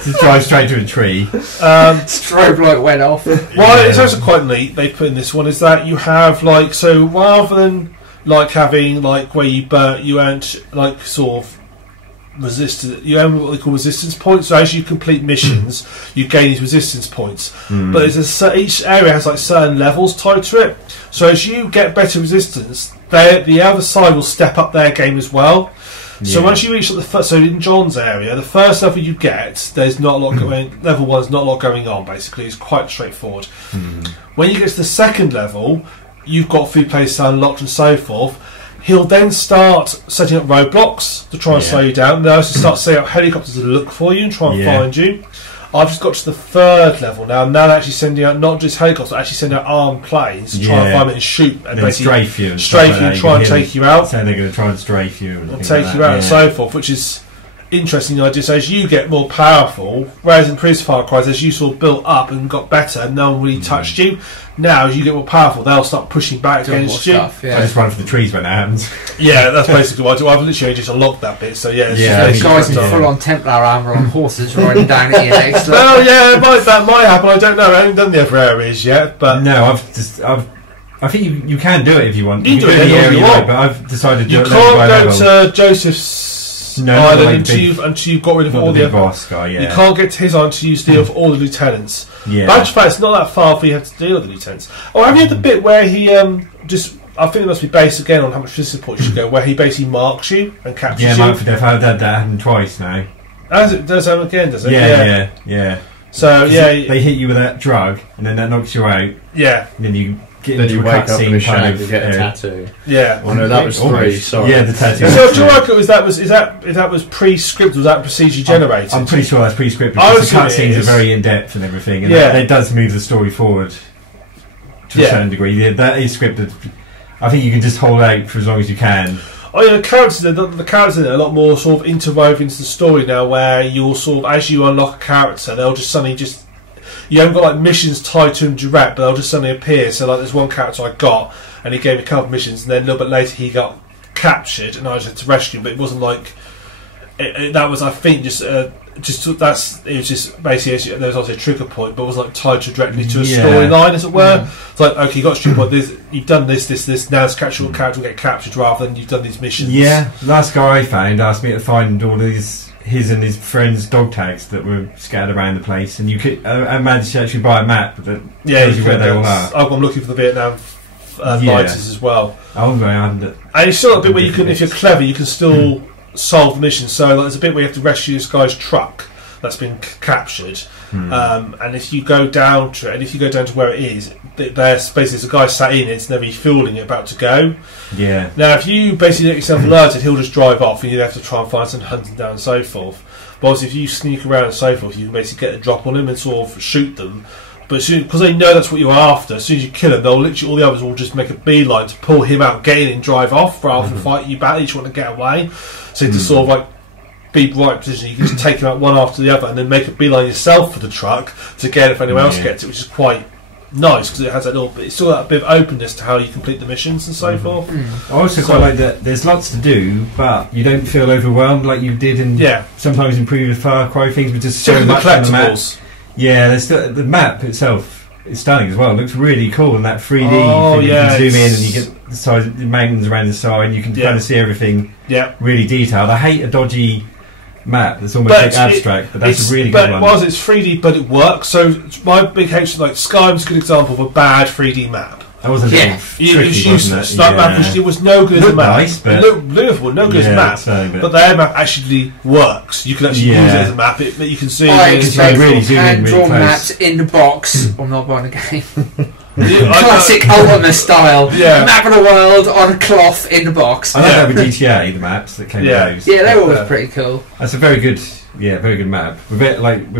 just drive straight to a tree. Strobe light went off. Well, it's also quite neat. They put in this one is that you have rather than having where you earned sort of resistance. You earn what they call resistance points. So as you complete missions, you gain these resistance points. But each area has certain levels tied to it. So as you get better resistance, the other side will step up their game as well. So once you reach so in John's area, the first level you get, there's not a lot going. Level 1's not a lot going on. Basically, it's quite straightforward. When you get to the second level, you've got food places unlocked and so forth. He'll then start setting up roadblocks to try and slow you down. They'll also start setting up helicopters to look for you and try and find you. I've just got to the third level now. Now they're actually sending out not just helicopters, but actually sending out armed planes to try and find it and shoot and basically strafe you and try and take you out. So they're going to try and strafe you and take you out and so forth, which is interesting idea. So as you get more powerful, whereas in previous Far Cry, as you sort of built up and got better, no one really touched you. Now, as you get more powerful, they'll start pushing back against you. I just run for the trees when that happens. Yeah, that's basically what I do. I've literally just unlocked that bit. So guys in full-on Templar armour on horses riding down at you next. Well, that might happen. I don't know. I haven't done the other areas yet, but no, I think you can do it if you want. You can do it the area, but I've decided to do it level by level. You can't go to Joseph's island until you've got rid of all the boss guy. You can't get to his island until you deal with all the lieutenants. But in fact, it's not that far for you have to deal with the lieutenants. Oh, have you had the bit where he I think it must be based again on how much physical points you go, where he basically marks you and captures you. Yeah, mark for death. I've had that happen twice now. As it does happen again, does it? Yeah. So they hit you with that drug, and then that knocks you out. Yeah. And then you get then into you a wake up in a shack and of, get a tattoo. Yeah. Oh no, that was 3. Sorry. Yeah, the tattoo. So do you reckon if that was pre-scripted, was that procedure generated? I'm pretty sure that's pre-scripted. Because the cutscenes are very in depth and everything, and that does move the story forward to a certain degree. Yeah, that is scripted. I think you can just hold out for as long as you can. Oh yeah, the characters in it are a lot more sort of interwoven into the story now, where you'll sort of, as you unlock a character, they'll just suddenly you haven't got missions tied to him direct, but they'll just suddenly appear. So there's one character I got, and he gave me a couple of missions, and then a little bit later he got captured, and I just had to rescue him. But it wasn't that was, I think, it was just basically there was obviously a trigger point, but it was tied directly to a storyline, as it were. It's like, okay, you got a trigger point. You've done this. Now this character will get captured, rather than you've done these missions. Yeah, the last guy I found asked me to find all his and his friends' dog tags that were scattered around the place, and you could I managed to actually buy a map that tells you where they all are. I'm looking for the Vietnam fighters as well. And it's still a bit where you can, if you're clever, you can still solve the mission. So there's a bit where you have to rescue this guy's truck that's been captured, and if you go down to where it is, there's basically a guy sat in it, it's never refueling it, about to go. Yeah. Now, if you basically get yourself alerted, he'll just drive off, and you have to try and find some hunting down and so forth. But obviously, if you sneak around and so forth, you can basically get a drop on him and sort of shoot them. But because they know that's what you're after, as soon as you kill him, they'll literally, all the others will just make a beeline to pull him out, get in and drive off, rather than fight you back. They just want to get away. So to sort of be right position, you can just take him out one after the other, and then make a beeline yourself for the truck to get it if anyone else gets it, which is quite nice, because it has that little bit. It's still got a bit of openness to how you complete the missions and so forth. I also quite like that there's lots to do, but you don't feel overwhelmed like you did in sometimes in previous Far Cry things with just so much on the map. Yeah, the map itself is stunning as well. It looks really cool, and that 3D thing, you can zoom in and you get the size of the mountains around the side, and you can kind of see everything really detailed. I hate a dodgy map that's almost abstract, but that's a really good one. It's 3D, but it works. So my big hate, Skyrim's a good example of a bad 3D map. That was a bit tricky, wasn't it? It was no good as a map. Nice, but it looked beautiful, no good as a map. But the air map actually works. You can actually use it as a map. You can see. I expect hand-drawn maps in the box. I'm not buying a game. Classic Ultima style. Map of the world on a cloth in the box. I like that with GTA, the maps that came with those. Yeah, they were always pretty cool. That's a very good map. We've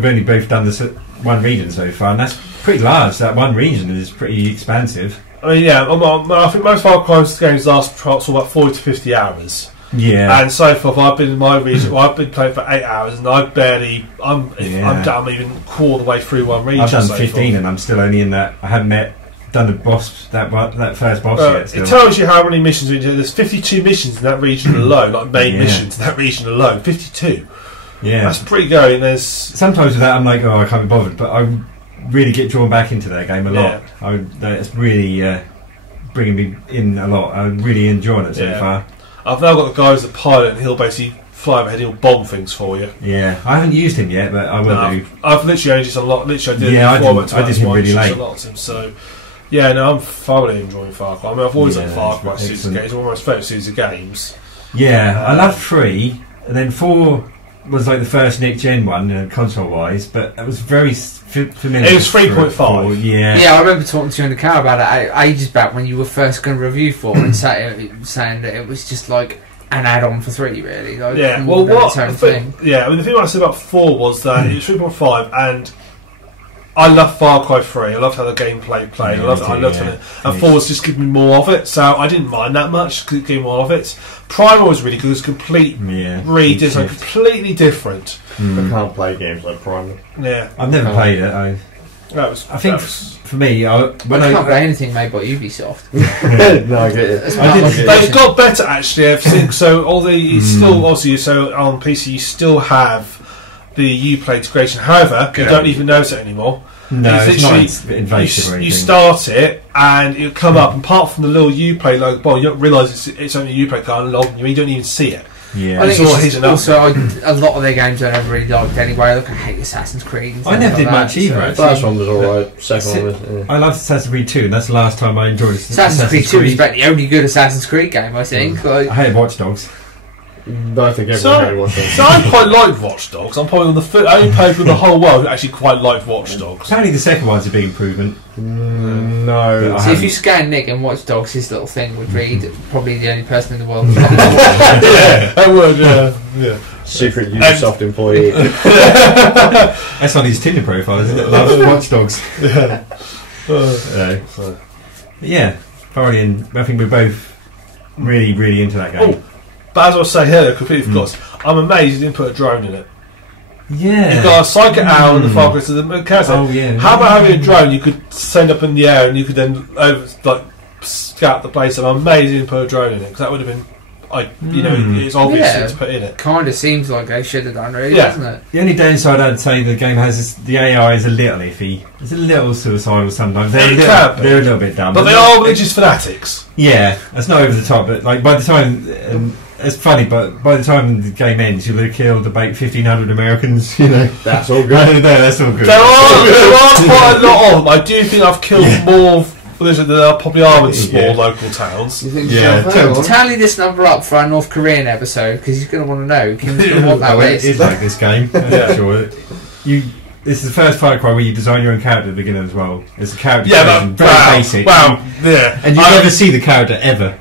only both done this one region so far, and that's pretty large. That one region is pretty expansive. I mean, I think most Far Cry games last about 40 to 50 hours. Yeah. And so far, I've been in my region. I've been playing for 8 hours, and I'm even quarter of the way through one region. I've done 15, and I'm still only in that. I haven't done the boss, that first boss yet. Still. It tells you how many missions there's 52 missions in that region alone, like main missions in that region alone. 52. Yeah, that's pretty going. There's sometimes with that I'm like, I can't be bothered, but I really get drawn back into that game a lot. It's really bringing me in a lot. I'm really enjoying it so far. I've now got the guy who's a pilot, and he'll basically fly overhead, he'll bomb things for you. Yeah, I haven't used him yet, but I will do. I've literally only just unlocked. Literally, I did him really late. So, I'm thoroughly enjoying Far Cry. I mean, I've always liked Far Cry series of games. It's one of my favourite series of games. Yeah, I loved 3, and then 4 was like the first next gen one, console wise, but it was very familiar. It was 3.5. Yeah, I remember talking to you in the car about it ages back when you were first going to review 4 and saying that it was just like an add-on for 3, really. Like, I mean, the thing I said about 4 was that it was 3.5, and I love Far Cry 3. I loved how the gameplay played. I loved it. And 4 was just giving me more of it, so I didn't mind that much because it gave me more of it. Primal was really good. It was completely different. I can't play games like Primal. Yeah, I've never played it. For me, I can't play anything made by Ubisoft. No, I get it. They've got better actually. I've seen, so all the still obviously so on PC you still have the Uplay integration. However, you don't even notice it anymore. No, it's not invasive or anything. You start it and it'll come up, and apart from the little Uplay logo, well, you don't realise it's only a Uplay card and you don't even see it. Yeah, I think it's also a lot of their games I never really liked anyway. Look, I hate Assassin's Creed. I never did much either. The first one was alright. Second one was. I loved Assassin's Creed 2, and that's the last time I enjoyed Assassin's Creed 2 is about the only good Assassin's Creed game, I think. I hate Watch Dogs. I think everyone hated Watch Dogs. So I quite like Watch Dogs. I'm probably on the only place in the whole world who actually quite like Watch Dogs. Apparently the second one's a big improvement. No. So if you scan Nick and Watch Dogs, his little thing would read probably the only person in the world. Yeah, I would. Yeah. Secret Ubisoft employee. That's on his Tinder profile, isn't it? Loves Watch Dogs. Yeah. Thoroughly, I think we're both really, really into that game. But as I was saying earlier, I completely forgot. I'm amazed you didn't put a drone in it. Yeah. You've got a psychic owl in the focus of the character. How about having a drone you could send up in the air and you could then scout the place? And I'm amazed you didn't put a drone in it, because that would have been, it's obvious to put in it. Kind of seems like they should have done, really, doesn't it? The only downside I'd say the game has is the AI is a little iffy. It's a little suicidal sometimes. They're a little bit dumb. But they are religious fanatics. Yeah, that's not over the top, but like by the time... it's funny, but by the time the game ends, you'll have killed about 1,500 Americans. That's all good. That's all good. There are quite a lot of them. I do think I've killed more than there probably are in small local towns. Tally this number up for our North Korean episode, because he's going to want to know. Kim's going to want that list. It is like this game. Sure. This is the first Far Cry where you design your own character at the beginning as well. It's a character very basic. And you never see the character ever.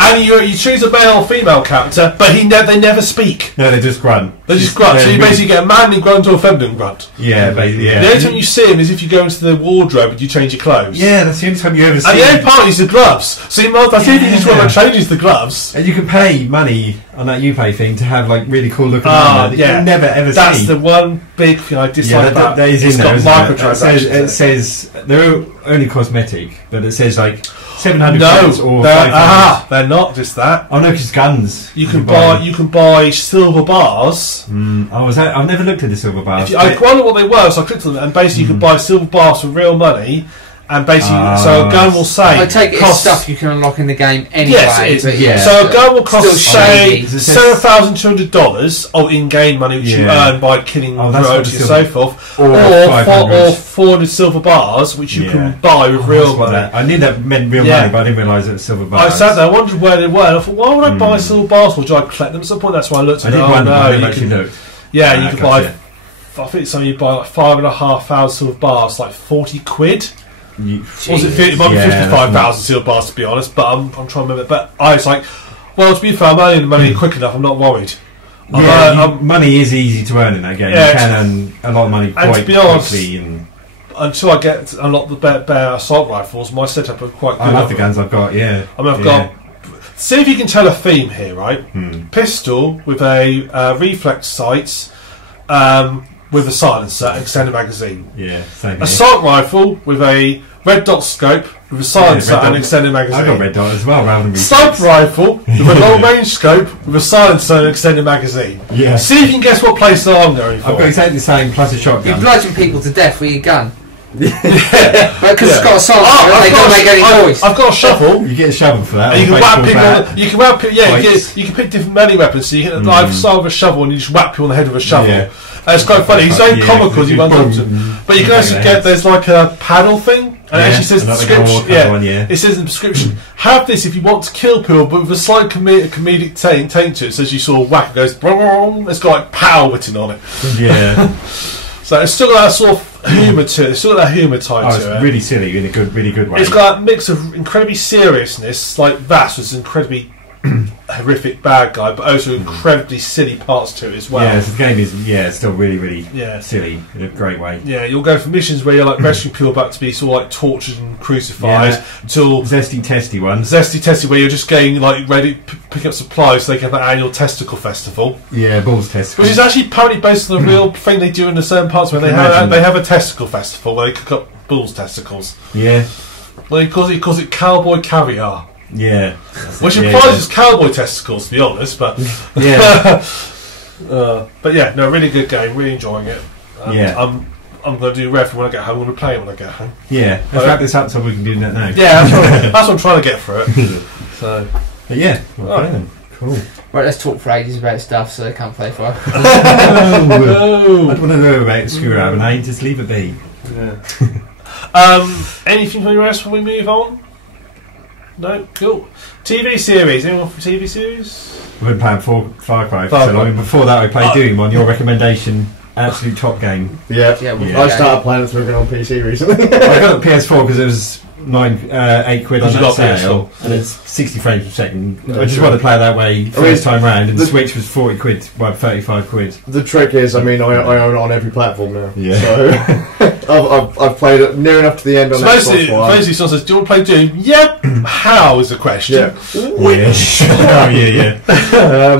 And you choose a male or female character, but they never speak. No, they just grunt. So you basically get a manly grunt or a feminine grunt. Yeah, basically. Yeah. The only time you see him is if you go into the wardrobe and you change your clothes. Yeah, that's the only time you ever see. And the only part is the gloves. So that's the only thing that changes the gloves. And you can pay money on that Upay thing to have like really cool looking armor that you never ever see. That's the one big thing I dislike about that is in there. It's got microtransactions. It says they're only cosmetic, but it says like 700 pounds or 500. They're not just that. Oh no, because guns. You can buy silver bars. I've never looked at the silver bars. I wonder what they were, so I clicked on them, and basically you could buy silver bars for real money, And basically, so a gun will say... I take it it's stuff you can unlock in the game anyway. Yes, it is. So a gun will cost, say, $7,200 of in-game money, which you earn by killing rogues and so forth, or 400 silver bars, which you can buy with real money. I knew that meant real money, but I didn't realise it was silver bars. I sat there, I wondered where they were, and I thought, why would I buy silver bars for? Do I collect them at some point? That's why I looked at it. Yeah, you can buy... I think it's something you buy like 5,500 silver bars, like 40 quid. Was it might be 55,000 silver bars, to be honest, but I'm trying to remember. But I was like, well, to be fair, I'm earning the money quick enough. I'm not worried. Money is easy to earn in that game. You can earn a lot of money quite quickly. Until I get a lot of the better assault rifles, my setup is quite good. I love the guns I've got. Yeah, I mean, I've got. See if you can tell a theme here, right? Pistol with a reflex sights. With a silencer and extended magazine. Yeah, same. Assault rifle with a red dot scope with a silencer and extended magazine. I got red dot as well, rather than sniper rifle with a long range scope with a silencer and extended magazine. Yeah. See if you can guess what place I'm going for. I've got exactly the same plus a shotgun. You bludgeon people to death with your gun. Because it's got a silencer, they don't make any noise. I've got a shovel. You get a shovel for that. And you can whack people. You can whack people. Yeah, you can pick different melee weapons. So you hit the knife start with a shovel, and you just whack people on the head with a shovel. Yeah. It's quite funny. He's very comical as he runs up to him. But you can actually get, there's like a paddle thing, and it actually says in the description, it says in the description, have this if you want to kill people, but with a slight comedic taint to it. So as you saw whack, it goes, it's got like power written on it. Yeah. So it's still got that sort of humour to it. It's still got that humour tied to it. It's really silly in a really good way. It's got a mix of incredibly seriousness, like Vass was incredibly horrific bad guy, but also incredibly silly parts to it as well. Yeah, so the game is still really silly in a great way. Yeah, you'll go from missions where you're like rescuing people back to be sort of like tortured and crucified till zesty testy ones. Zesty testy where you're just getting like ready picking up supplies so they can have that annual testicle festival. Yeah, balls testicle. Which is actually apparently based on a real thing they do in the certain parts where they have a testicle festival where they cook up bulls' testicles. Yeah. Well, he calls it cowboy caviar. Yeah, which implies it's cowboy testicles, to be honest. But but yeah, no, really good game. Really enjoying it. I'm going to do ref when I get home. I'm going to play it when I get home. Yeah, let's wrap this up so we can do that now. Yeah, that's what I'm trying to get for it. So, but yeah, cool. Right, let's talk for ages about stuff so they can't play for. I don't want to know about Screw Up, and I just leave it be. Yeah. Anything from the rest before we move on? No, cool. TV series. Anyone for TV series? We've been playing Far Cry for so long. Before that, we played Doom on your recommendation. Absolute top game. Yeah. I started playing it through on PC recently. I got a PS4 because it was 8 quid on that sale, and it's 60 frames per second. I just wanted to play it that way first time round, and the Switch was 40 quid, well, 35 quid. The trick is, I mean, I own it on every platform now. Yeah. So I've played it near enough to the end on Xbox One. Basically, someone says, do you want to play Doom? Yep. How is the question? Yeah. Which? Oh, yeah.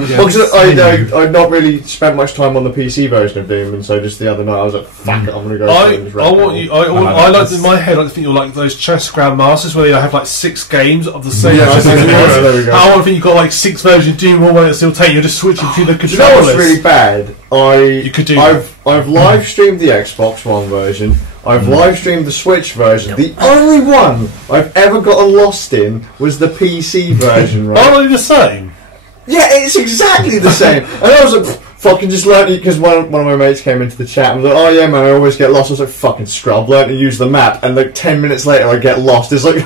Because I'd not really spent much time on the PC version of Doom, and so just the other night I was like, fuck it, I'm going to go. I like in my head, I think you're like those chess grandmasters where they have like 6 games of the same. There we go. I want to think you've got like 6 versions of Doom, all one at still take. You're just switching between the controllers. You know what's really bad? I've live streamed the Xbox One version. I've live streamed the Switch version. The only one I've ever gotten lost in was the PC version. Right? Are they the same? Yeah, it's exactly the same. And I was like, fucking just learned it because one of my mates came into the chat and was like, oh yeah man, I always get lost. I was like, fucking scrub, learned to use the map, and like 10 minutes later I get lost. It's like,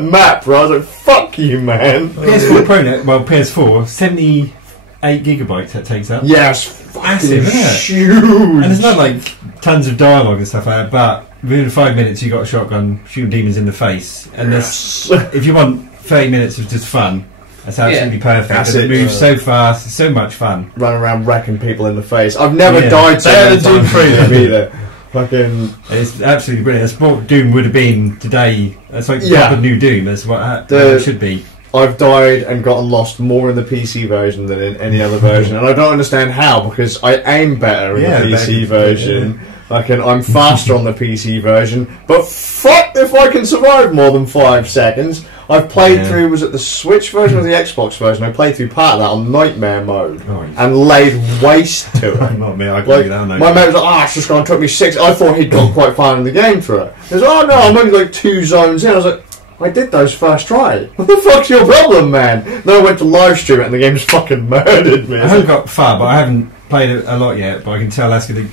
map, bro. I was like, fuck you, man. PS4 Pro, PS4, 78 gigabytes that takes up. Yeah, it's massive, isn't it? Huge. And there's not like tons of dialogue and stuff like that, but within 5 minutes you got a shotgun shooting demons in the face, and if you want 30 minutes of just fun, that's absolutely perfect. It moves so fast, it's so much fun. Running around wrecking people in the face. I've never died so many times either. Fucking, it's absolutely brilliant. That's what Doom would have been today. That's like proper new Doom. That's what it should be. I've died and gotten lost more in the PC version than in any other version, and I don't understand how, because I aim better in the PC version. I'm faster on the PC version, but fuck if I can survive more than 5 seconds. I've played through, was it the Switch version or the Xbox version? I played through part of that on Nightmare mode and laid waste to it. Not me, I can do that. My mate was like, it's just going to take me 6. I thought he'd gone quite far in the game through it. He was like, oh no, I'm only like 2 zones in. I was like, I did those first try. What the fuck's your problem, man? Then I went to live stream it and the game just fucking murdered me. I haven't got far, but I haven't played it a lot yet, but I can tell that's going to,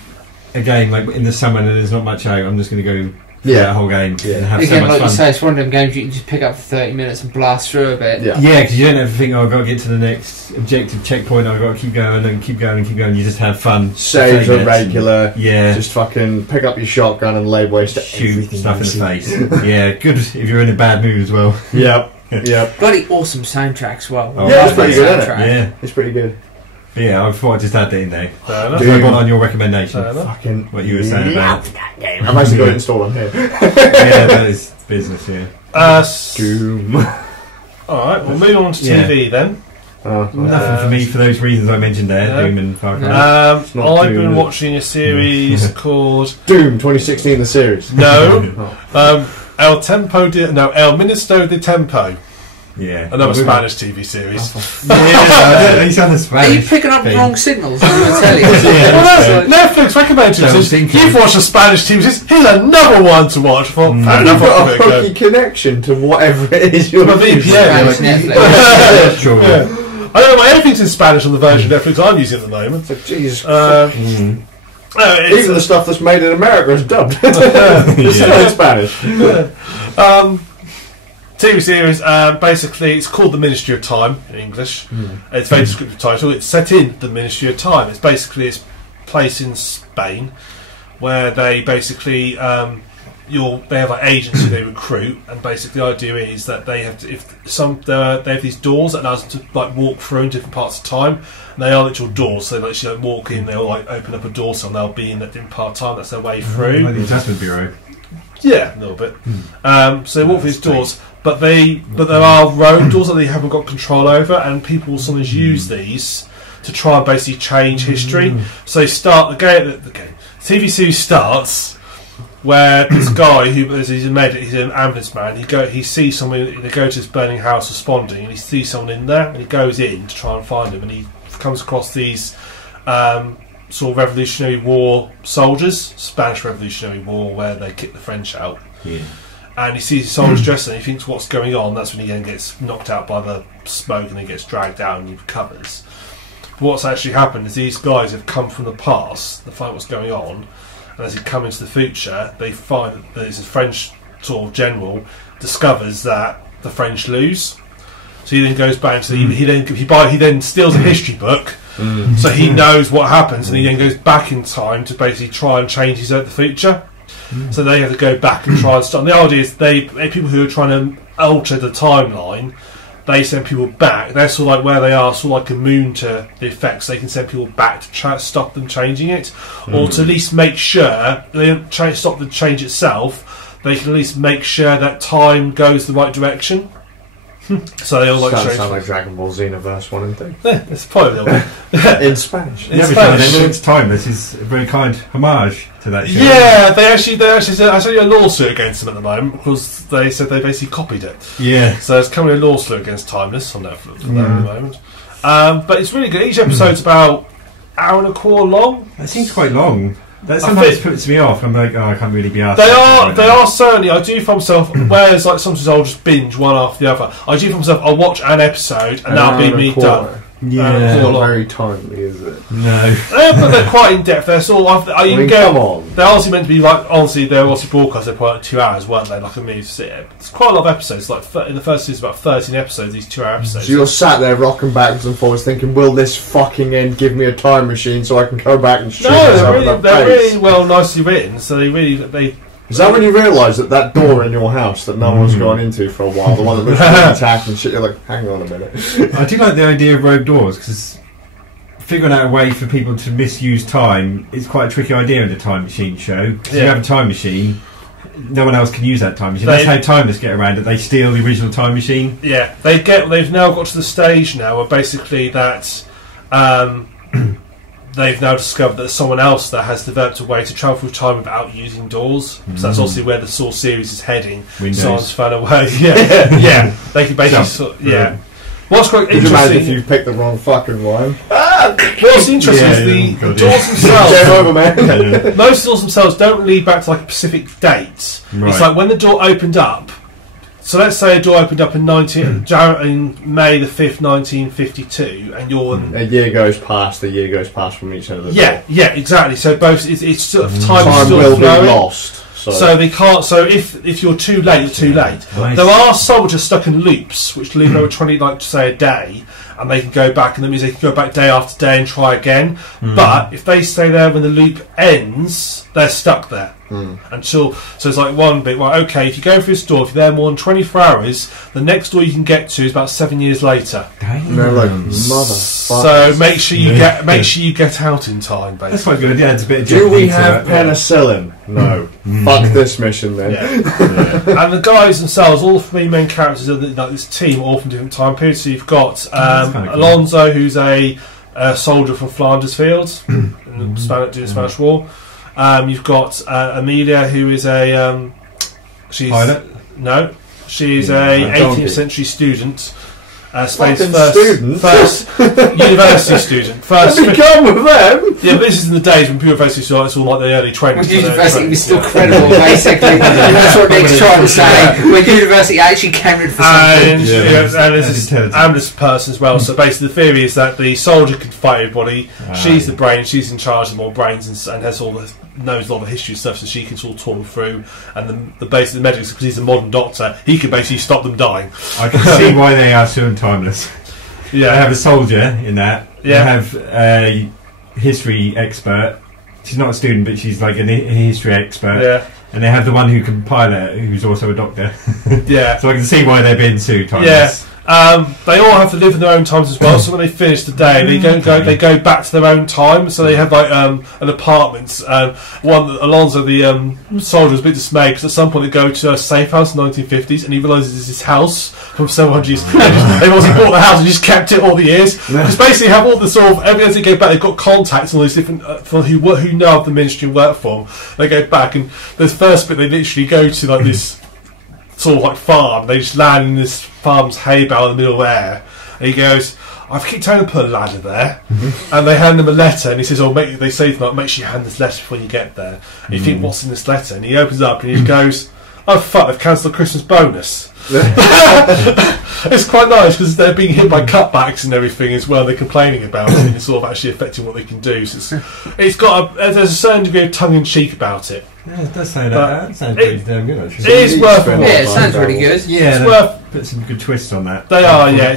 again, like in the summer and there's not much out, I'm just going to go that whole game and have again, so much like fun. You say, it's one of them games you can just pick up for 30 minutes and blast through a bit. Yeah, because you don't have to think, I've got to get to the next objective checkpoint, I've got to keep going and keep going and keep going. You just have fun. Saves are regular. Yeah. Just fucking pick up your shotgun and lay waste to shoot stuff in the face. Yeah, good if you're in a bad mood as well. Yep. Bloody awesome soundtrack as well. Yeah, it's pretty good, isn't it? Yeah, it's pretty good. Yeah, I thought I just had that in there. Doom. On your recommendation. Fucking what you were saying about that game. I've actually got it installed on here. Yeah, that is business, Doom. Alright, we'll move on to TV then. Nothing for me for those reasons I mentioned there, Doom and Far Cry. I've been watching a series called Doom 2016, the series. No. El Ministro de Tempo. Yeah. Another Spanish TV series. Are you picking up wrong signals? I'm tell you. Netflix recommended it. You've watched a Spanish TV series. Here's another one to watch. Well, you've got a hooky connection to whatever it is you're VPN. Netflix. I don't know why everything's in Spanish on the version of Netflix I'm using at the moment. Jesus. Even the stuff that's made in America is dubbed. It's still in Spanish. TV series, basically it's called The Ministry of Time in English. It's a very descriptive title. It's set in the Ministry of Time. It's basically it's place in Spain where they basically they have like agents who they recruit, and basically the idea is that they have to, they have these doors that allows them to like walk through in different parts of time, and they are literal doors, so they actually walk in, they'll like open up a door, so they'll be in that different part of time, that's their way through. Like the Adjustment Bureau. Yeah, a little bit. So they walk through these doors, but there are road doors that they haven't got control over, and people will sometimes use these to try and basically change history. So they start the TV series starts where this guy he's an ambulance man. He sees someone. They go to this burning house responding, and he sees someone in there, and he goes in to try and find him, and he comes across these sort of Revolutionary War soldiers, Spanish Revolutionary War, where they kick the French out. Yeah. And he sees the soldiers dressed, and he thinks what's going on. That's when he then gets knocked out by the smoke, and he gets dragged out, and he recovers. But what's actually happened is these guys have come from the past to find what's going on, and as he come into the future, they find that there's a French sort of general discovers that the French lose. So he then goes back to he then steals a history book. So he knows what happens, and he then goes back in time to basically try and change the future. So they have to go back and try and start. And the idea is people who are trying to alter the timeline, they send people back. They're sort of like where they are, sort of like immune to the effects. They can send people back to try to stop them changing it, or to at least make sure they don't stop the change itself. They can at least make sure that time goes the right direction. So they all like sound like Dragon Ball Xenoverse 1 and 2. Yeah, it's probably a little bit in Spanish. It's timeless. It's a very kind homage to that show. Yeah, they actually said I saw a lawsuit against them at the moment because they said they basically copied it. Yeah, so it's coming a lawsuit against Timeless on Netflix at the moment. But it's really good. Each episode's about an hour and a quarter long. That seems quite long. That sometimes puts me off. I'm like, I can't really be asked. They are certainly. I do find myself. Whereas, like sometimes I'll just binge one after the other. I do find myself. I'll watch an episode and that'll be me done. Yeah, not very timely, is it? No. But they're quite in depth. They're sort of. Come on. They're obviously meant to be like. Obviously, they're obviously broadcast. They're like 2 hours, weren't they? Like a movie. It's quite a lot of episodes. Like in the first season, about 13 episodes. These 2-hour episodes. So you're sat there rocking backwards and forwards, thinking, "Will this fucking end give me a time machine so I can go back and shoot myself in the face?" They're really well, nicely written. So they. Is that when you realise that door in your house that no one's gone into for a while, the one that looks like attack and shit, you're like, hang on a minute. I do like the idea of rogue doors because figuring out a way for people to misuse time is quite a tricky idea in a time machine show. Because you have a time machine, no one else can use that time machine. That's how Timeless get around it. They steal the original time machine. Yeah, they've now got to the stage now where basically that they've now discovered that there's someone else that has developed a way to travel through time without using doors. So that's obviously where the Source series is heading. Someone's found a way. Yeah, they can basically. What's quite interesting? Imagine if you picked the wrong fucking one. What's interesting is the doors themselves. Game over, man. Most doors themselves don't lead back to like a specific date. Right. It's like when the door opened up. So let's say a door opened up in May the 5th, 1952, and you're a year goes past. The year goes past from each other. Yeah, exactly. So both it's sort of time will be lost. So they can't. So if you're too late, you're too late. Nice. There are soldiers stuck in loops, which loop over 20, like say a day, and they can go back, and that means they can go back day after day and try again. But if they stay there when the loop ends, they're stuck there until. So it's like one bit. Well, okay, if you go through this door, if you're there more than 24 hours, the next door you can get to is about 7 years later. No, like motherfucker. So make sure you get out in time. Basically, that's quite good. Yeah, it's a bit. Of do we have penicillin? No. Fuck this mission then. And the guys themselves, all the three main characters of like this team, all from different time periods. So you've got Alonso, who's a soldier from Flanders Fields during the Spanish War. You've got Amelia, who is a she's pilot. No, she's a 18th century student. Spain's student? first university student. First become with them. Yeah, but this is in the days when university students all like the early 20s. When university was still credible, basically. That's what Nick's trying to say. When university actually counted for something. And there's this person as well. So basically, the theory is that the soldier can fight everybody. She's the brain. She's in charge of more brains and has all the knows a lot of history stuff, so she can sort of talk them through. And the basic medics, because he's a modern doctor, he can basically stop them dying. I can see why they are so timeless. Yeah, they have a soldier in that. Yeah. They have a history expert. She's not a student, but she's like a history expert. Yeah. And they have the one who can pilot, who's also a doctor. Yeah. So I can see why they've been so timeless. Yeah. They all have to live in their own times as well. So when they finish the day, they go back to their own time. So they have like an apartment. Alonso, the soldier, was a bit dismayed because at some point they go to a safe house in the 1950s, and he realises it's his house from 700 years. They've obviously bought the house and just kept it all the years. Because basically, have all the sort of every time they go back, they've got contacts and all these different who know of the ministry and work for them. They go back, and the first bit they literally go to like this sort of like farm. They just land in this farm's hay bale in the middle of there, and he goes, I keep telling them to put a ladder there, and they hand him a letter, and he says, they say to them, make sure you hand this letter before you get there. And you think, what's in this letter? And he opens it up and he goes, oh fuck, they've cancelled the Christmas bonus. It's quite nice because they're being hit by cutbacks and everything as well. They're complaining about it, and it's sort of actually affecting what they can do. So it's got there's a certain degree of tongue in cheek about it. Yeah, it does say that. That sounds pretty damn good, actually. It is worth a watch. Yeah, it sounds really good. Yeah, it's worth. Put some good twists on that. They are, yeah.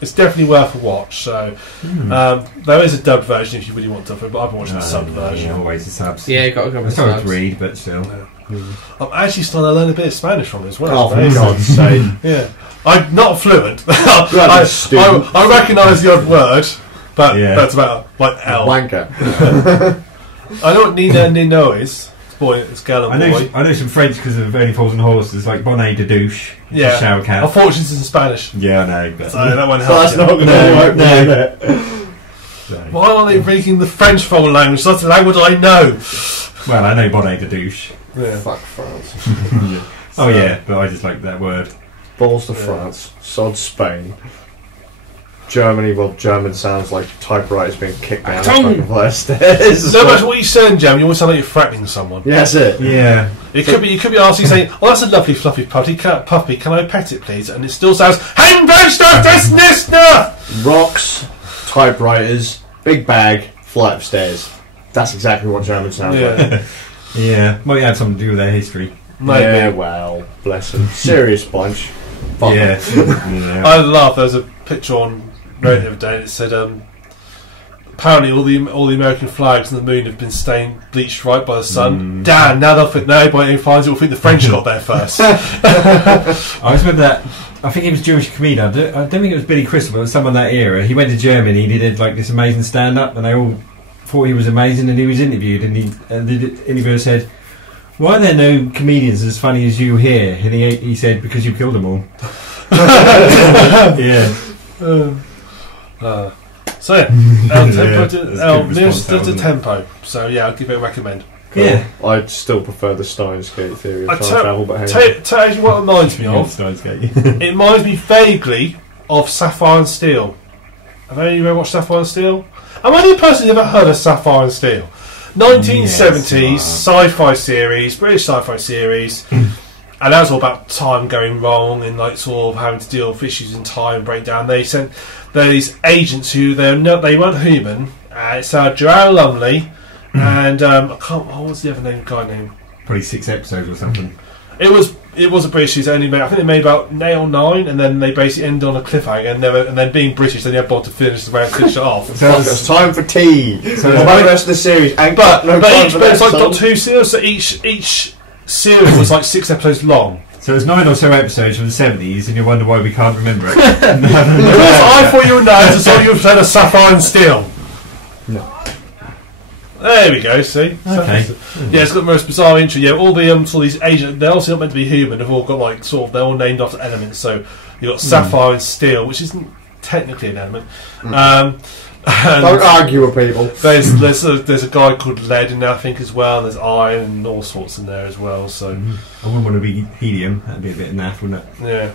It's definitely worth a watch. So there is a dubbed version if you really want to, but I've been watching the sub version. Yeah, always the subs. Yeah, got to go with the subs. Read, but still. I'm actually starting to learn a bit of Spanish from it as well. Oh, for God's sake! Yeah, I'm not fluent. I recognise the odd word, but that's about like L. Wanker. I know what Nino is. Boy, it's girl and boy. I know some French because of Only Fools and Horses, like bonnet de douche. Yeah, shower cat. Unfortunately, it's in Spanish. Yeah, I know. But so that won't help. That's not going to work. No. Why aren't they reading the French foreign language? That's the language I know. Well, I know bonnet de douche. Yeah. Fuck France. Oh yeah, but I just like that word. Balls to France. Sod Spain. Germany, well, German sounds like typewriters being kicked down the fucking stairs. No matter what you say in German, you always sound like you're threatening someone. Yeah, that's it. Yeah. You could be asking, saying, "Oh, that's a lovely fluffy puppy. Can I pet it, please?" And it still sounds, rocks, typewriters, big bag, flight of stairs. That's exactly what German sounds like. Yeah, might have something to do with their history. Maybe. Yeah, well, bless them. Serious bunch. Yeah. I love. There was a picture on Reddit the other day. It said, apparently all the American flags and the moon have been bleached right by the sun. Damn! Now they'll think anybody who finds it will think the French got there first. I just remember that. I think he was Jewish comedian. I don't think it was Billy Crystal, but it was someone that era. He went to Germany and he did like this amazing stand-up, and they all thought he was amazing. And he was interviewed, and the interviewer said, "Why are there no comedians as funny as you here?" And he said, "Because you killed them all." Yeah. So yeah, Minister to Tempo. So yeah, I'll give it a recommend. Cool. Yeah, I'd still prefer the Steins Gate theory of time travel, but tell you what it reminds me of. It reminds me vaguely of Sapphire and Steel. Have any of you ever watched Sapphire and Steel? Am I the only person who ever heard of Sapphire and Steel? 1970s sci-fi series, British sci-fi series, and that was all about time going wrong and like sort of having to deal with issues in time breakdown. They sent these agents who they weren't human. It's Joanne Lumley and I can't. What was the other guy name? Probably 6 episodes or something. It was a British series only made. I think they made about 8 or 9, and then they basically ended on a cliffhanger. And then being British, they never bothered to finish the round, finish it off. So it's time for tea. So the rest of the series, but it's like got 2 series. So each series was like 6 episodes long. So it's 9 or so episodes from the 70s, and you wonder why we can't remember it. I thought you would know. So you were playing a Sapphire and Steel. No. There we go. See, okay. Yeah, it's got the most bizarre intro. Yeah, all the sort of these agents, they're also not meant to be human. They've all got like sort of they're all named after elements. So you've got Sapphire and Steel, which isn't technically an element. Don't argue with people. There's a guy called Lead in there, I think, as well. There's iron and all sorts in there as well. So I wouldn't want to be helium. That'd be a bit naff, wouldn't it? Yeah.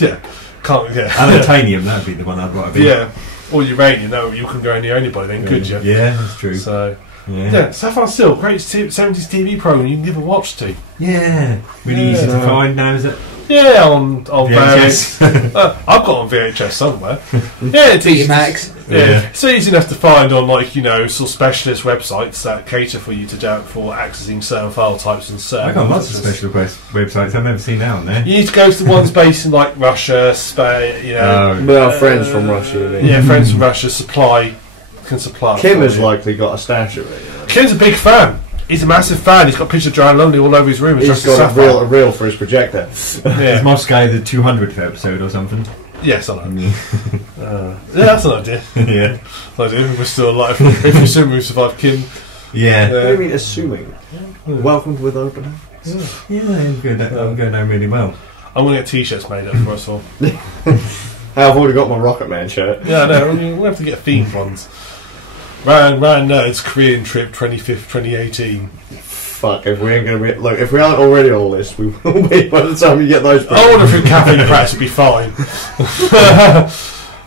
Yeah. Can't. Yeah. Aluminium. That'd be the one I'd want to be. Yeah. Or uranium. No, you couldn't go near anybody then, could you? Yeah, that's true. So yeah, Sapphire Steel, great 70s TV program you can give a watch to. Yeah. Really easy to find now, is it? Yeah, on VHS. I've got on VHS somewhere. Yeah, it's easy. Max. Yeah, it's easy enough to find on sort of specialist websites that cater for you for accessing certain file types and certain. I've got lots of special websites. I've never seen that on there. You need to go to the ones based in like Russia, Spain. Well, friends from Russia. Yeah, friends from Russia can supply. Kim has likely got a stash of it. Kim's a big fan. He's a massive fan. He's got pictures of Joanne Lumley all over his room. He's got a reel for his projector. Yeah. Is Moscow the 200th episode or something? Yes, I know. Yeah, that's an idea. Yeah. I do. We're still alive. If we assume we've survived Kim. Yeah. What do you mean assuming? Yeah. Welcomed with open hands. Yeah, I'm going down really well. I'm going to get t-shirts made up for us all. I've already got my Rocket Man shirt. Yeah, no, we'll have to get themed ones. Ryan Nerd's Korean trip 2018. Fuck, if we ain't gonna be if we aren't already on the list, we will be by the time you get those. I wonder if Caffeine Press would be fine.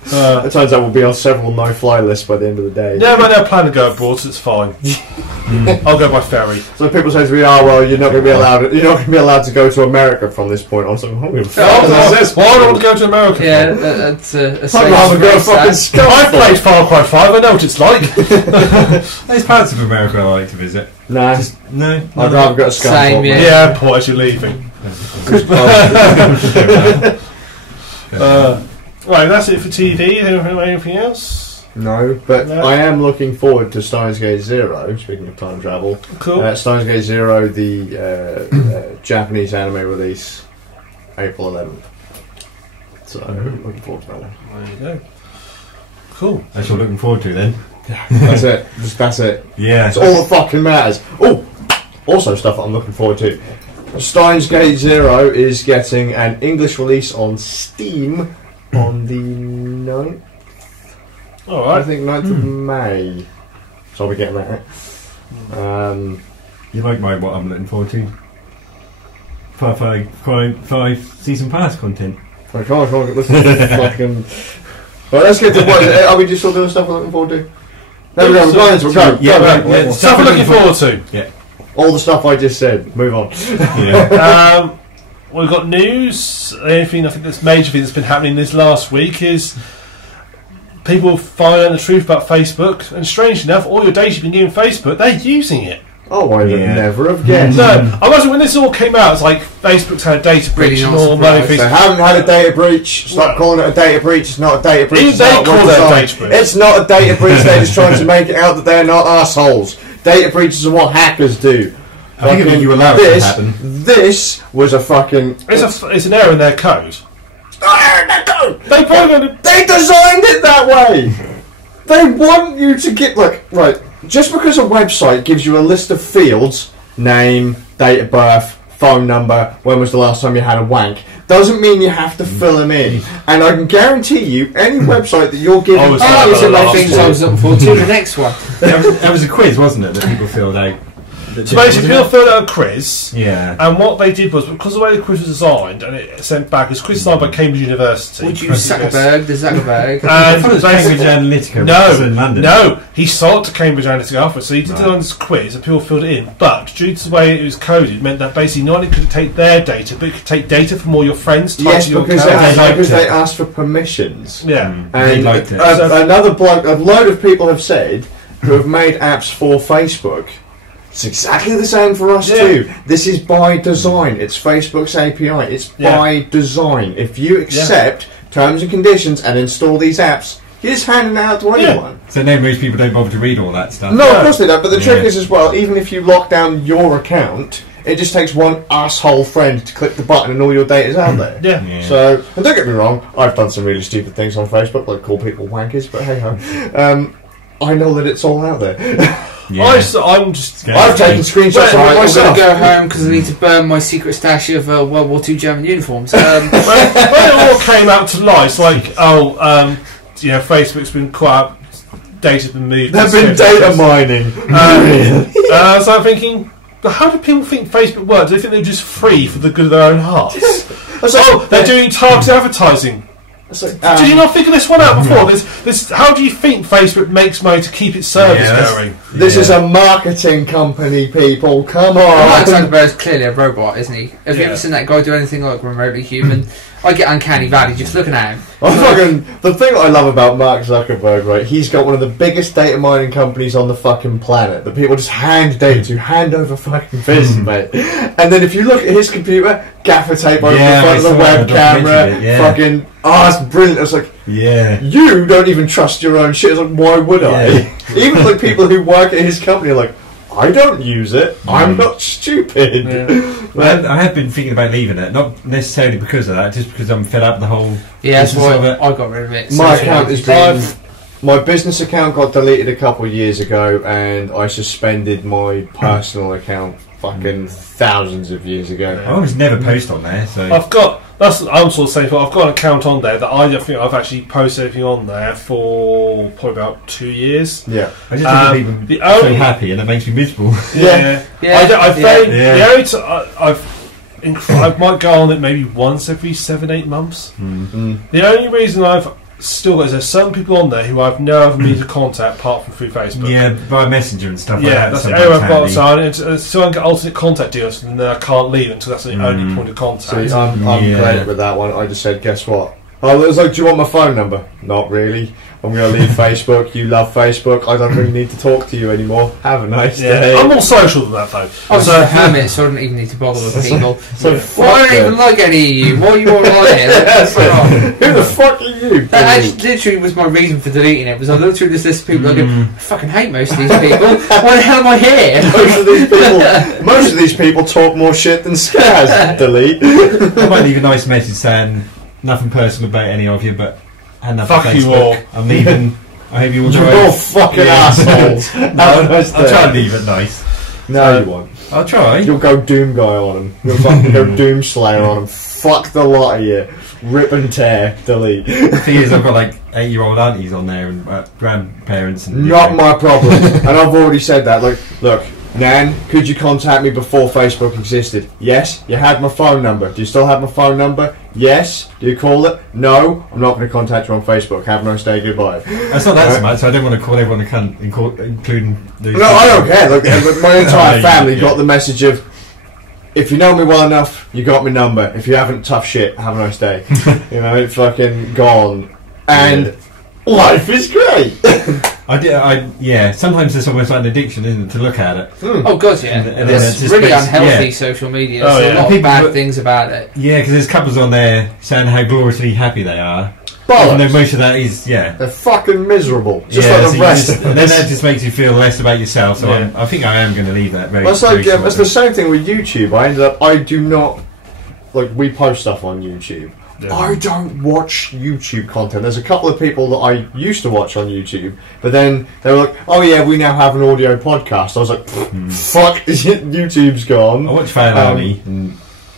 It turns out we'll be on several no-fly lists by the end of the day. Yeah, but they're planning to go abroad, so it's fine. I'll go by ferry. So people say to me, "Oh well, you're not going to be allowed. You're not going to be allowed to go to America from this point on." So why do I want to go to America? Yeah, that's a I'd rather go fucking Scotland. I played Far Cry 5. I know what it's like. There's parts of America I like to visit. No. I'd rather go to Scotland. Same, yeah. Yeah, Port, as you're leaving. Right, that's it for TV. Anything else? No, but I am looking forward to Steins Gate Zero, speaking of time travel. Cool. Steins Gate Zero, the Japanese anime release, April 11th. So, looking forward to that one. There you go. Cool. That's what I'm looking forward to then. That's it. That's it. Yeah. That's all that fucking matters. Oh! Also stuff that I'm looking forward to. Steins Gate Zero is getting an English release on Steam on the 9th. Alright. I think 9th of May. So I'll be getting that. You like what I'm looking forward to? 5 season pass content. Come on, let's fucking... Right, let's get to what... Are we just still doing stuff we're looking forward to? There we go, we'll go. Yeah, stuff we're looking forward to. Yeah. All the stuff I just said. Move on. Yeah. We've got news. Anything I think that's major thing that's been happening this last week is people finding out the truth about Facebook. And strange enough, all your data you've been giving Facebook, they're using it. Oh, I would never have guessed. No, I imagine when this all came out, it's like Facebook's had a data breach and all money. They haven't had a data breach. Stop calling it a data breach. It's not a data breach. Even they call it a data breach. It's not a data breach. They're just trying to make it out that they're not assholes. Data breaches are what hackers do. I think you allowed it to happen. This was a fucking... It's an error in their code. Error in their code! They designed it that way! They want you to get... Look, right, just because a website gives you a list of fields, name, date of birth, phone number, when was the last time you had a wank, doesn't mean you have to fill them in. And I can guarantee you, any website that you're giving things I was looking forward to the next one. That was a quiz, wasn't it, that people filled out? So basically, people filled out a quiz, and what they did was, because of the way the quiz was designed, and it sent back, it was quiz designed by Cambridge University. Would you Zuckerberg? And I thought it was Cambridge Analytica. In London. No, he sold to Cambridge Analytica afterwards, so he did this quiz, and people filled it in. But due to the way it was coded, it meant that basically not only could it take their data, but it could take data from all your friends. Yes, because they asked for permissions. Yeah, and liked it. Another bloke, a load of people have said who have made apps for Facebook. It's exactly the same for us too. This is by design. It's Facebook's API. It's by design. If you accept terms and conditions and install these apps, you're just handing it out to anyone. So then most people don't bother to read all that stuff. No, of course they don't. But the trick is as well, even if you lock down your account, it just takes one asshole friend to click the button and all your data's out there. So, and don't get me wrong, I've done some really stupid things on Facebook, like call people wankers, but hey ho. I know that it's all out there. I'm just. I've taken screenshots of it myself. I'm going to go home because I need to burn my secret stash of World War II German uniforms. When it all came out to light, it's like, Facebook's been quite data's been moved. They've been data mining. So I'm thinking, but how do people think Facebook works? Do they think they're just free for the good of their own hearts? They're doing targeted advertising. Did you not figure this one out before? How do you think Facebook makes money to keep its service going? This is a marketing company, people. Come on. Mark Zuckerberg's clearly a robot, isn't he? Have you ever seen that guy do anything like remotely human? I get uncanny valley just looking at him. The thing I love about Mark Zuckerberg, right? He's got one of the biggest data mining companies on the fucking planet that people just hand data to, hand over fucking fist, mate. And then if you look at his computer, gaffer tape over the front of the web camera, fucking. Oh, it's brilliant. It's like, you don't even trust your own shit. It's like, why would I? Even like people who work at his company are like, I don't use it. I'm not stupid. I have been thinking about leaving it, not necessarily because of that, just because I'm fed up the whole. That's why I got rid of it. My account is my business account got deleted a couple of years ago, and I suspended my personal account fucking thousands of years ago. I always never post on there, so I'm sort of saying, I've got an account on there that I don't think I've actually posted anything on there for probably about 2 years. Yeah, I just think people so happy, and it makes me miserable. I might go on it maybe once every 7-8 months. The only reason I've still got is there's some people on there who I've no other means of contact apart from through Facebook. Yeah, by Messenger and stuff like that. That's the only I've got. So I can get alternate contact deals, and then I can't leave until that's the only point of contact. See, I'm great with that one. I just said, guess what? Oh, it was like, do you want my phone number? Not really. I'm going to leave Facebook. You love Facebook. I don't really need to talk to you anymore. Have a nice day. I'm more social than that, though. I was a hermit, so I don't even need to bother with people. I don't even like any of you. What are you all on here? Who the fuck are you? That actually literally was my reason for deleting it. Was I looked through this list of people, I fucking hate most of these people. Why the hell am I here? Most of these people talk more shit than Skazz. Delete. I might leave a nice message saying nothing personal about any of you, but. Fuck you all. I'm leaving. I hope you all You're all fucking assholes. I'll try and leave it nice. No, you won't. I'll try. You'll go Doom Guy on them. You'll fucking go Doom Slayer on them. Fuck the lot of you. Rip and tear. Delete. The thing is, I've got like 8-year-old aunties on there and grandparents. And, Not my problem. And I've already said that. Like, look. Nan, could you contact me before Facebook existed? Yes. You had my phone number. Do you still have my phone number? Yes. Do you call it? No. I'm not going to contact you on Facebook. Have a nice day. Goodbye. That's not that so much. I don't want to call everyone including the... No, I don't care. Look, my entire family got the message of, if you know me well enough, you got my number. If you haven't, tough shit. Have a nice day. You know, it's fucking gone. And life is great. Sometimes it's almost like an addiction, isn't it, to look at it? Oh god, yeah. And it's really unhealthy social media. There's a lot of bad things about it. Yeah, because there's couples on there saying how gloriously happy they are. Bollocks. And then most of that is, they're fucking miserable. Just like the rest of us. Then that just makes you feel less about yourself, so I think I am going to leave that very shortly. It's the same thing with YouTube. I do not... Like, we post stuff on YouTube. Yeah. I don't watch YouTube content. There's a couple of people that I used to watch on YouTube, but then they were like, oh yeah, we now have an audio podcast. I was like, fuck, YouTube's gone. I watch Fan Army.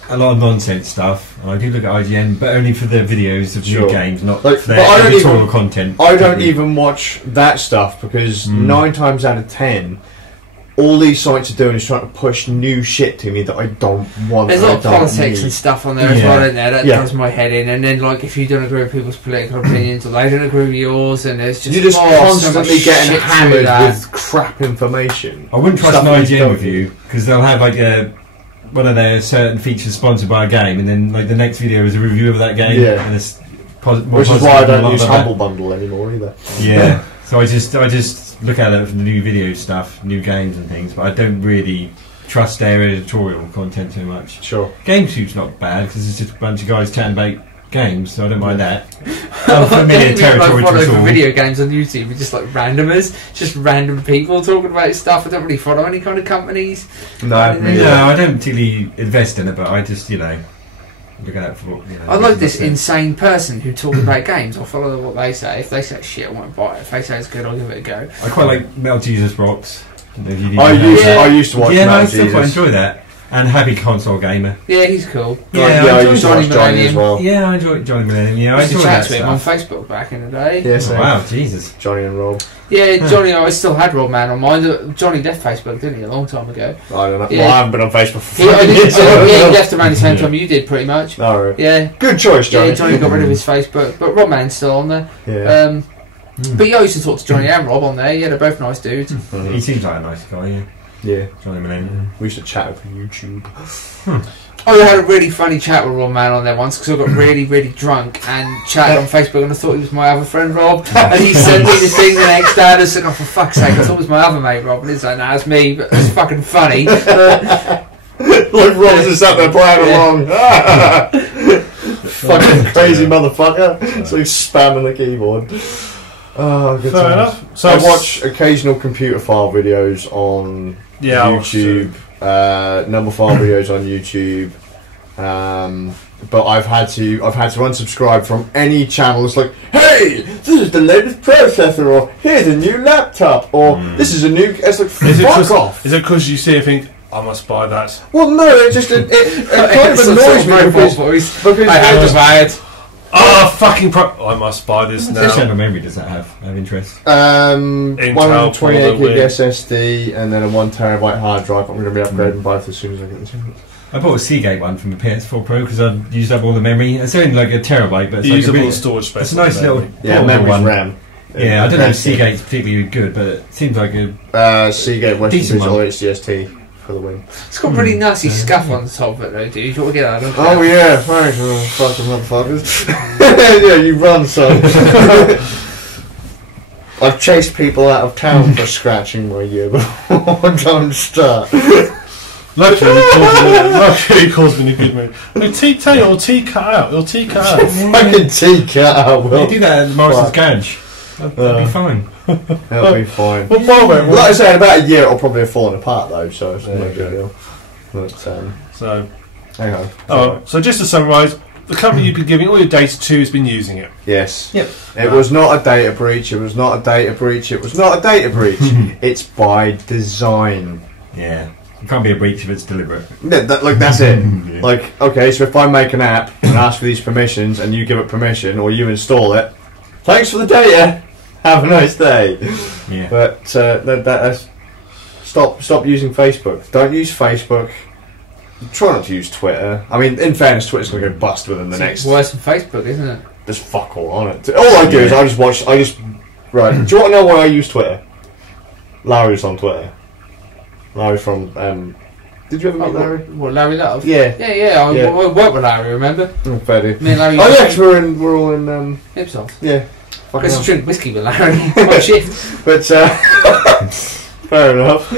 a lot of nonsense stuff. And I do look at IGN, but only for the videos of new games, not like, for their editorial content. I don't even watch that stuff because 9 times out of 10, all these sites are doing is trying to push new shit to me that I don't want. There's a lot of politics and stuff on there as well, isn't there? That does my head in. And then, like, if you don't agree with people's political opinions or they don't agree with yours, and there's just you're just constantly so getting hammered with crap information. I wouldn't trust an IGN review because they'll have like one of their certain features sponsored by a game, and then like the next video is a review of that game. Yeah, and it's which is why I don't use Humble Bundle anymore either. Yeah, so I just look at it for the new video stuff, new games and things, but I don't really trust their editorial content too much. Sure. GameTube's not bad because it's just a bunch of guys chatting about games, so I don't mind that. Unfamiliar territory to us all. Video games on YouTube are just like randomers, just random people talking about stuff. I don't really follow any kind of companies. No, I don't particularly invest in it, but I just, look at it for. I like this insane person who talks about games. I'll follow what they say. If they say shit, I won't buy it. If they say it's good, I'll give it a go. I quite like Metal Jesus Rocks. I used to watch. Yeah, I still quite enjoy that. And Happy Console Gamer. Yeah, he's cool. I used to watch Johnny as well. Yeah, I enjoy Johnny Millennium. Yeah, I enjoy chat to him on Facebook back in the day. Yes, wow, Jesus. Johnny and Rob. Yeah, Johnny, I still had Rob Man on mine. Johnny left Facebook, didn't he, a long time ago? I don't know. Yeah. Well, I haven't been on Facebook for 5 years. He left around the same time you did, pretty much. Oh, right. Yeah. Good choice, Johnny. Yeah, Johnny got rid of his Facebook, but Rob Man's still on there. Yeah. But yeah, I used to talk to Johnny and Rob on there. Yeah, they're both nice dudes. He seems like a nice guy, yeah. Yeah, Johnny Millennium. We used to chat over YouTube. I had a really funny chat with Rob Man on there once because I got really, really drunk and chatted on Facebook, and I thought he was my other friend Rob, and he sent me the thing the next day, and I said, "Oh, for fuck's sake, I thought it was my other mate Rob," and he's like, "Nah, it's me," but it's fucking funny. Like Rob's just sat there playing along. Fucking crazy motherfucker. So he's spamming the keyboard. Oh, good Fair enough. So I watch occasional computer file videos on YouTube, number file videos on YouTube, but I've had to unsubscribe from any channel that's like, hey, this is the latest processor, or here's a new laptop, or this is a new. It's like, fuck off. Is it because you see and think, I must buy that? Well, no, it just it kind of annoys me because I have to buy it. Oh, fucking I must buy this now. What channel memory does that have interest? 128 gig SSD and then a 1 terabyte hard drive. I'm going to be upgrading both as soon as I get the chance. I bought a Seagate one from the PS4 Pro because I'd used up all the memory. It's only like a terabyte, but it's like a really, storage space. It's a nice little memory one. RAM. Yeah, I don't know if Seagate's particularly good, but it seems like a Seagate Western Digital HDST. For the win. It's got pretty nasty scuff on the top of it though, dude. You want to get that? Oh yeah, thanks, fucking motherfuckers. Yeah, you run, son. I've chased people out of town for scratching my ear before. Don't start. Luckily, he calls me in a good mood. No, tell your tea cut out. Your tea cut out. Fucking tea cut out. Will. You do that at Morrison's Garage. That'll be fine. That'll be fine. Well, like I say, in about a year it'll probably have fallen apart though, so it's no big deal. But, so, hang on. So just to summarise, the company you've been giving all your data to has been using it. Yes. Yep. It was not a data breach. It was not a data breach. It was not a data breach. It's by design. Yeah. It can't be a breach if it's deliberate. Yeah, that's it. Yeah. Like, okay, so if I make an app and ask for these permissions and you give it permission or you install it, thanks for the data. Have a nice day. Yeah. But that's stop using Facebook. Don't use Facebook. Try not to use Twitter. I mean, in fairness, Twitter's going to go bust within the next. It's worse than Facebook, isn't it? There's fuck all on it. All I do is right. Do you want to know why I use Twitter? Larry's on Twitter. Larry from. Did you ever meet Larry? What, Larry Love? Yeah. I worked with Larry. Remember? Oh, fair dude. Me and Larry. Oh yeah, because we're all in Ipsos. Yeah. Let's drink whiskey with Larry. What shift? But fair enough. I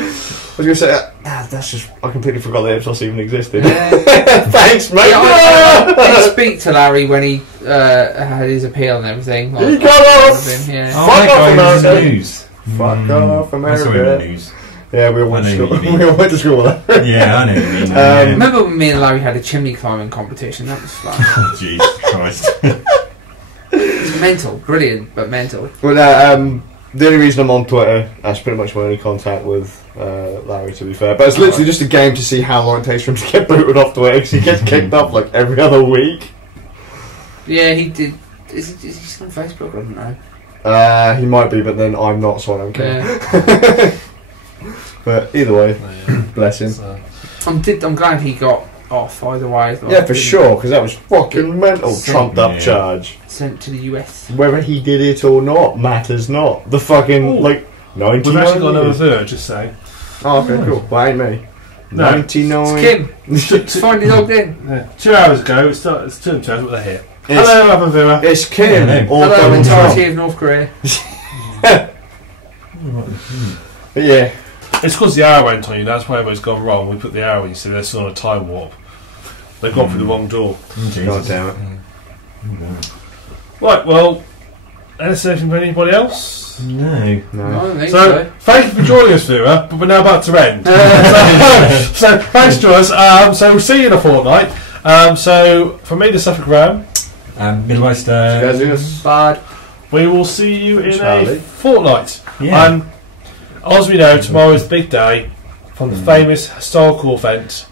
was going to say that's just I completely forgot that Ipsos even existed. Thanks, mate. Yeah, I did speak to Larry when he had his appeal and everything. He got off. Yeah. Fuck off, America. News. Fuck off, America. I saw him in the news. Yeah, we all went to school. We all went to school with that. Yeah, I know what you mean. Remember when me and Larry had a chimney climbing competition? That was fun. Oh, Jesus Christ. It's mental, brilliant, but mental. Well, The only reason I'm on Twitter, that's pretty much my only contact with Larry, to be fair. But it's literally just a game to see how long it takes for him to get booted off Twitter, because he gets kicked off like every other week. Yeah, he did. Is he still on Facebook? I don't know. He might be, but then I'm not, so I don't care. Yeah. But either way, bless him. So. I'm glad he got off either way. Yeah, for sure, because that was fucking mental, trumped up charge. Sent to the US. Whether he did it or not matters not. The fucking, like, 99 We've actually got another years. viewer, just saying. Oh, okay, cool. Well, ain't me. No. 99. It's Kim. It's finally logged in. Yeah. 2 hours ago, it's 2 hours, but they're here. It's, hello, other viewer. It's Kim. Hello, entirety of North Korea. But yeah. It's because the arrow went on you, that's why everybody's gone wrong. We put the arrow in, so they're still on a time warp. They've gone through the wrong door. God damn it. Right, well, anything from anybody else? No. I don't think So, thank you for joining us, viewer, but we're now about to end. so thanks to us. So, we'll see you in a fortnight. So, from me, TheSuffolkRam and Middlemeister. Bad. We will see you in Charlie. a fortnight. Yeah. As we know, tomorrow is the big day from the famous historical event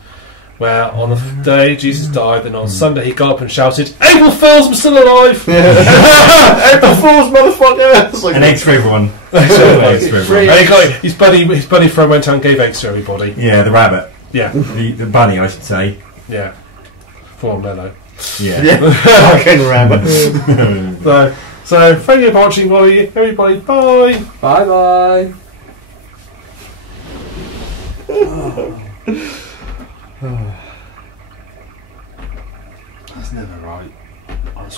where on the day Jesus died, and on Sunday he got up and shouted, "April Fools, I'm still alive!" April Fools, motherfucker! Like and eggs for everyone. And he got his buddy friend went out and gave eggs to everybody. Yeah, the rabbit. Yeah. The bunny, I should say. Yeah. For Armelllo. Yeah. Fucking rabbit. So thank you for watching, everybody. Bye. Bye bye. That's never right.